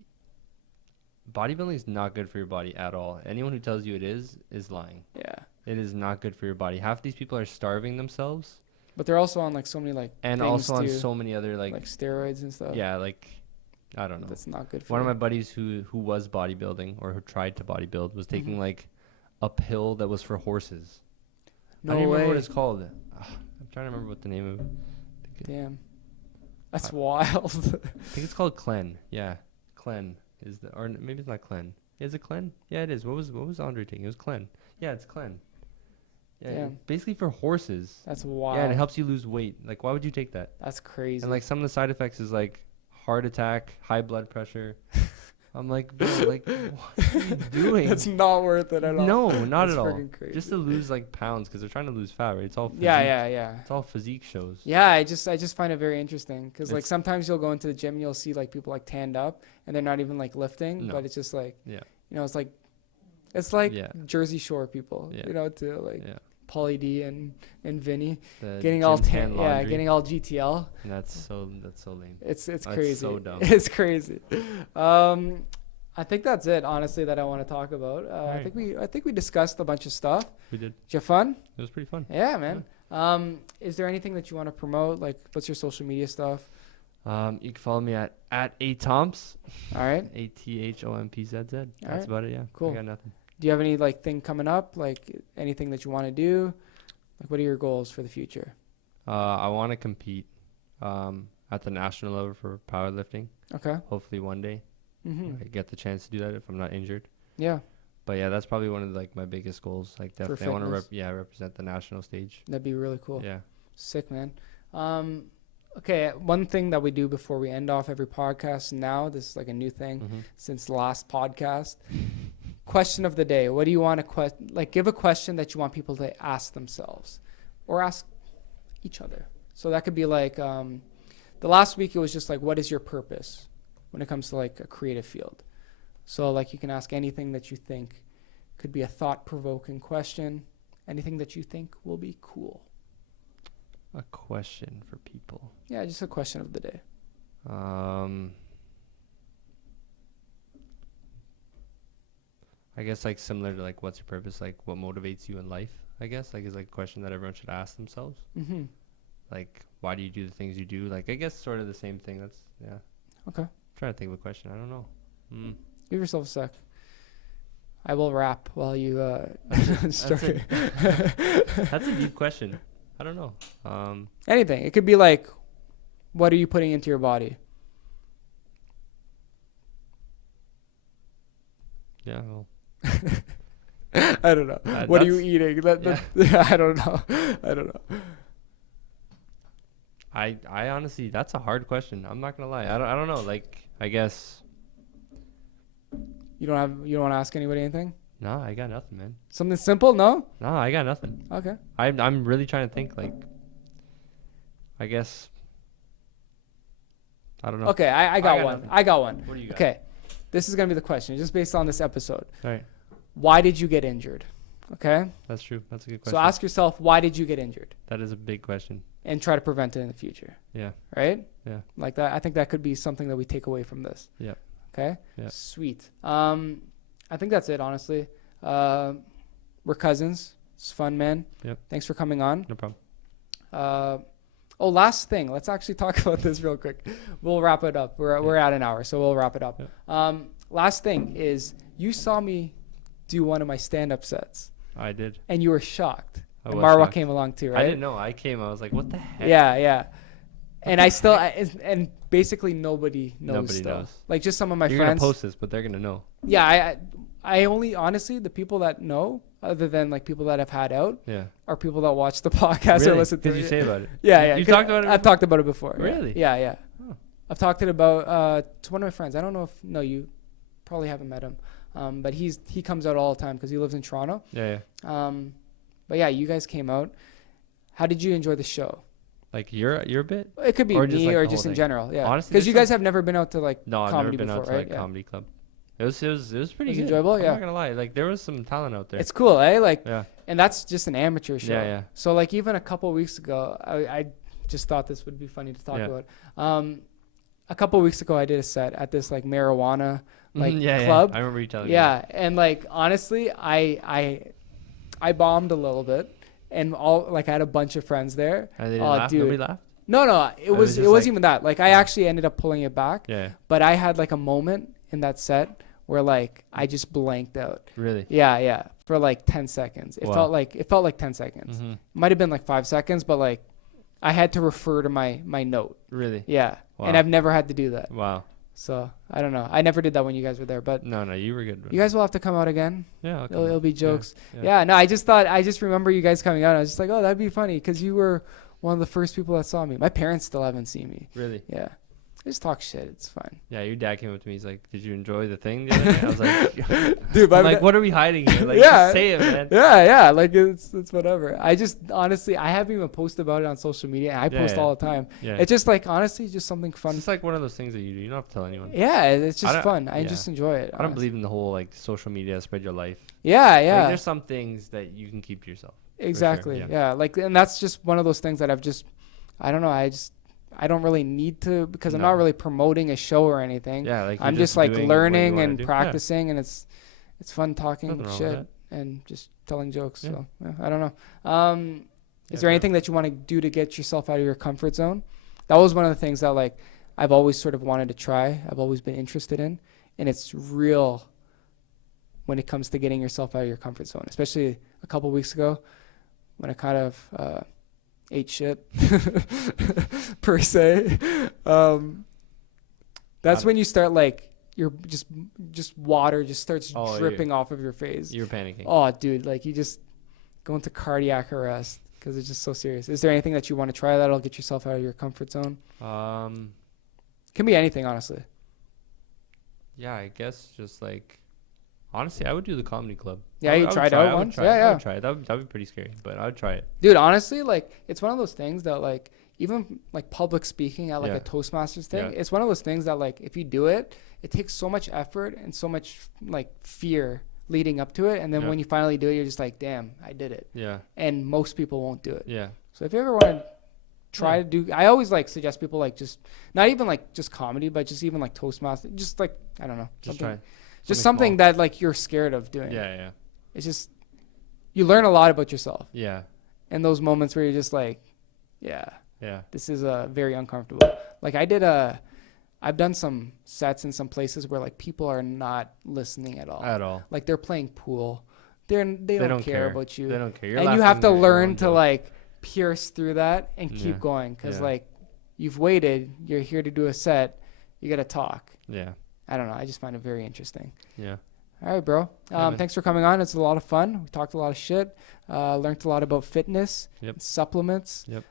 bodybuilding is not good for your body at all. Anyone who tells you it is lying. Yeah. It is not good for your body. Half these people are starving themselves, But they're also on like so many like and things also on too, so many other like steroids and stuff. yeah, like I don't know. That's not good for One of you. my buddies who was bodybuilding or who tried to bodybuild was taking Mhm. like a pill that was for horses. No I don't even way. remember what it's called. I'm trying to remember what the name of it. Damn. That's wild. I think it's called Clen. Yeah, Clen is the, or maybe it's not Clen. Is it Clen? Yeah, it is. What was Andre taking? It was Clen. Yeah, it's Clen. Yeah, Damn. basically for horses. That's wild. Yeah, and it helps you lose weight. Like, why would you take that? That's crazy. And like some of the side effects is like heart attack, high blood pressure. I'm like, bro, like, what are you doing? It's not worth it at all. No, not That's at all. freaking crazy. Just to lose like pounds because they're trying to lose fat, right? It's all physique. Yeah. It's all physique shows. Yeah, I just find it very interesting because like It's- sometimes you'll go into the gym and you'll see like people like tanned up and they're not even like lifting, No. but it's just like, Yeah. you know, it's like Yeah. Jersey Shore people, Yeah. you know, to like Yeah. Pauly D and Vinny The getting all gym tan yeah, laundry. getting all GTL. And that's so lame. It's That's crazy. so dumb. It's crazy. I think that's it, honestly, that I want to talk about. I think we discussed a bunch of stuff. We did. Did you have fun? It was pretty fun. Yeah, man. Is there anything that you want to promote? Like, what's your social media stuff? You can follow me at @atomps. All right. ATHOMPZZ. That's right. about it. Yeah. Cool. I got nothing. Do you have any like thing coming up? Like anything that you want to do? Like, what are your goals for the future? I want to compete at the national level for powerlifting. Okay. Hopefully one day I get the chance to do that if I'm not injured. Yeah, But yeah, that's probably one of like my biggest goals. Like definitely I want to represent the national stage. that'd be really cool. Yeah. Sick, man. Okay, one thing that we do before we end off every podcast now, this is like a new thing Mm-hmm. since the last podcast. Question of the day. What do you want to give a question that you want people to ask themselves or ask each other. So that could be like the last week it was just like, what is your purpose when it comes to like a creative field? So like you can ask anything that you think could be a thought-provoking question, anything that you think will be cool. A question for people. Yeah, just a question of the day. I guess like similar to like what's your purpose, like what motivates you in life, I guess, like is like a question that everyone should ask themselves. Mm-hmm. Like why do you do the things you do? Like I guess sort of the same thing. That's yeah. Okay. I'm trying to think of a question. I don't know. Give yourself a sec. I will rap while you start. That's a deep question. I don't know. Anything. It could be like, what are you putting into your body? Yeah. Well, I don't know. What are you that's- eating? I don't know. I don't know. I honestly, that's a hard question. I'm not gonna lie. I don't know. Like I guess. You don't want to ask anybody anything? No, I got nothing, man. Something simple? No? No, I got nothing. Okay. I'm really trying to think. Like, I guess. I don't know. Okay, I got got one. nothing. I got one. What do you got? Okay. This is going to be the question, just based on this episode. All right. Why did you get injured? Okay? That's true. That's a good So question. ask yourself, why did you get injured? That is a big question. And try to prevent it in the future. Yeah. Right? Yeah. Like that. I think that could be something that we take away from this. Yeah. Okay? Yeah. Sweet. I think that's it, honestly. We're cousins. It's fun, man. Yep. Thanks for coming on. No problem. Last thing. Let's actually talk about this real quick. We'll wrap it up. We're at an hour, so we'll wrap it up. Yep. Last thing is you saw me do one of my stand-up sets, I did. and you were shocked. I And was Marwa shocked. came along too, right? I didn't know. I came. I was like, what the heck? Yeah. And I still, and basically nobody knows. Nobody still. knows. Like just some of my You're friends. gonna post this, but they're gonna know. Yeah, I only honestly the people that know, other than like people that have had out, Yeah. are people that watch the podcast or Really? listen to Did it. you say about it? Yeah. You 'cause talked about it. I've talked about it before. Really? Yeah. Oh. I've talked it about to one of my friends. I don't know if you probably haven't met him, but he comes out all the time because he lives in Toronto. Yeah. But yeah, you guys came out. How did you enjoy the show? Like your bit? It could be Or just, me like, or the just whole in thing? general. Yeah. Honestly, Because you there's guys have never been out to like No, I've comedy never been before, out to right? like comedy club. It was pretty Was good. enjoyable? I'm Yeah. not gonna lie. Like there was some talent out there. It's cool, eh? Like, yeah. and that's just an amateur show. Yeah. So like even a couple weeks ago, I just thought this would be funny to talk Yeah. about. A couple weeks ago, I did a set at this like marijuana like Yeah. club. I remember you telling me. Yeah, and like honestly, I bombed a little bit, and all like I had a bunch of friends there. And they didn't Oh, laugh. dude. Nobody laughed. No, it was was just wasn't like- even that. Like I actually ended up pulling it back, Yeah. but I had like a moment in that set where like I just blanked out. Really. Yeah, for like 10 seconds. It Wow. felt like 10 seconds. Mm-hmm. Might have been like 5 seconds, but like I had to refer to my note. Really. Yeah, Wow. And I've never had to do that. Wow. So I don't know. I never did that when you guys were there, but No, you were good. you guys will have to come out again. Yeah, I'll come It'll out. be jokes. Yeah. No, I just remember you guys coming out. I was just like, oh, that'd be funny because you were one of the first people that saw me. My parents still haven't seen me. Really? Yeah. Just talk shit. It's fine. Yeah, your dad came up to me. He's like, "Did you enjoy the thing the other day?" I was like, Dude, I'm like, what are we hiding here? Like, Yeah. just say it, man. Yeah. Like it's whatever. I just honestly, I haven't even posted about it on social media. And I Yeah, post yeah. all the time. Yeah. It's just like honestly, just something It's fun. just like one of those things that you do. You don't have to tell anyone. Yeah, it's just don't- fun. I yeah. just enjoy it. I don't honestly. believe in the whole like social media spread your life. Yeah, Like, yeah. there's some things that you can keep to yourself. Exactly. yeah. Yeah. Like, and that's just one of those things that I don't know. I don't really need to because I'm No. not really promoting a show or anything. Yeah, like I'm you're just like doing what you learning wanna and do. Yeah. practicing, and it's fun talking Nothing wrong with shit that. and just telling jokes. Yeah. So I don't know. Yeah, Is there bro. anything that you want to do to get yourself out of your comfort zone? That was one of the things that like I've always sort of wanted to try. I've always been interested in, and it's real when it comes to getting yourself out of your comfort zone. Especially a couple weeks ago when I kind of ate shit per se. That's when you start like you're just water just starts Oh, dripping off of your face. You were panicking. Oh, dude, like you just go into cardiac arrest because it's just so serious. Is there anything that you want to try that'll get yourself out of your comfort zone? Can be anything, honestly. Yeah, I guess just like honestly, I would do the comedy club. Yeah, I you would tried try- out I would once? try Yeah, it. I yeah. would try it. That'd be pretty scary, but I would try it. Dude, honestly, like it's one of those things that like even like public speaking at like Yeah. a Toastmasters thing, Yeah. it's one of those things that like if you do it, it takes so much effort and so much like fear leading up to it, and then Yeah. when you finally do it, you're just like, damn, I did it. Yeah, And most people won't do it. yeah, So if you ever want to try Yeah. to do, I always like suggest people like just not even like just comedy, but just even like Toastmasters, just like I don't know, just something, try. just Something something that like you're scared of doing. Yeah, yeah, It's just you learn a lot about yourself yeah, in those moments where you're just like, yeah, yeah. this is very uncomfortable. Like I've done some sets in some places where like people are not listening at all. At all. Like they're playing pool. They don't care about you. They don't care. You're And you have to laughing at your learn own to joke. like pierce through that and Yeah. keep going because Yeah. like you've waited. You're here to do a set. You got to talk. Yeah, I don't know. I just find it very interesting. yeah. All right, bro. Yeah, man. Thanks for coming on. It's a lot of fun. We talked a lot of shit. Learned a lot about fitness, Yep. supplements. Yep.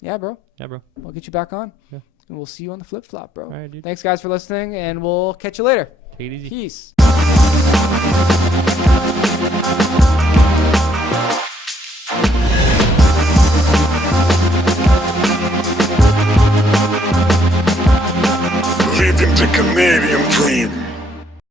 Yeah, bro. Yeah, bro. We'll get you back on. Yeah. And we'll see you on the flip flop, bro. All right, dude. Thanks, guys, for listening, and we'll catch you later. Take it easy. Peace.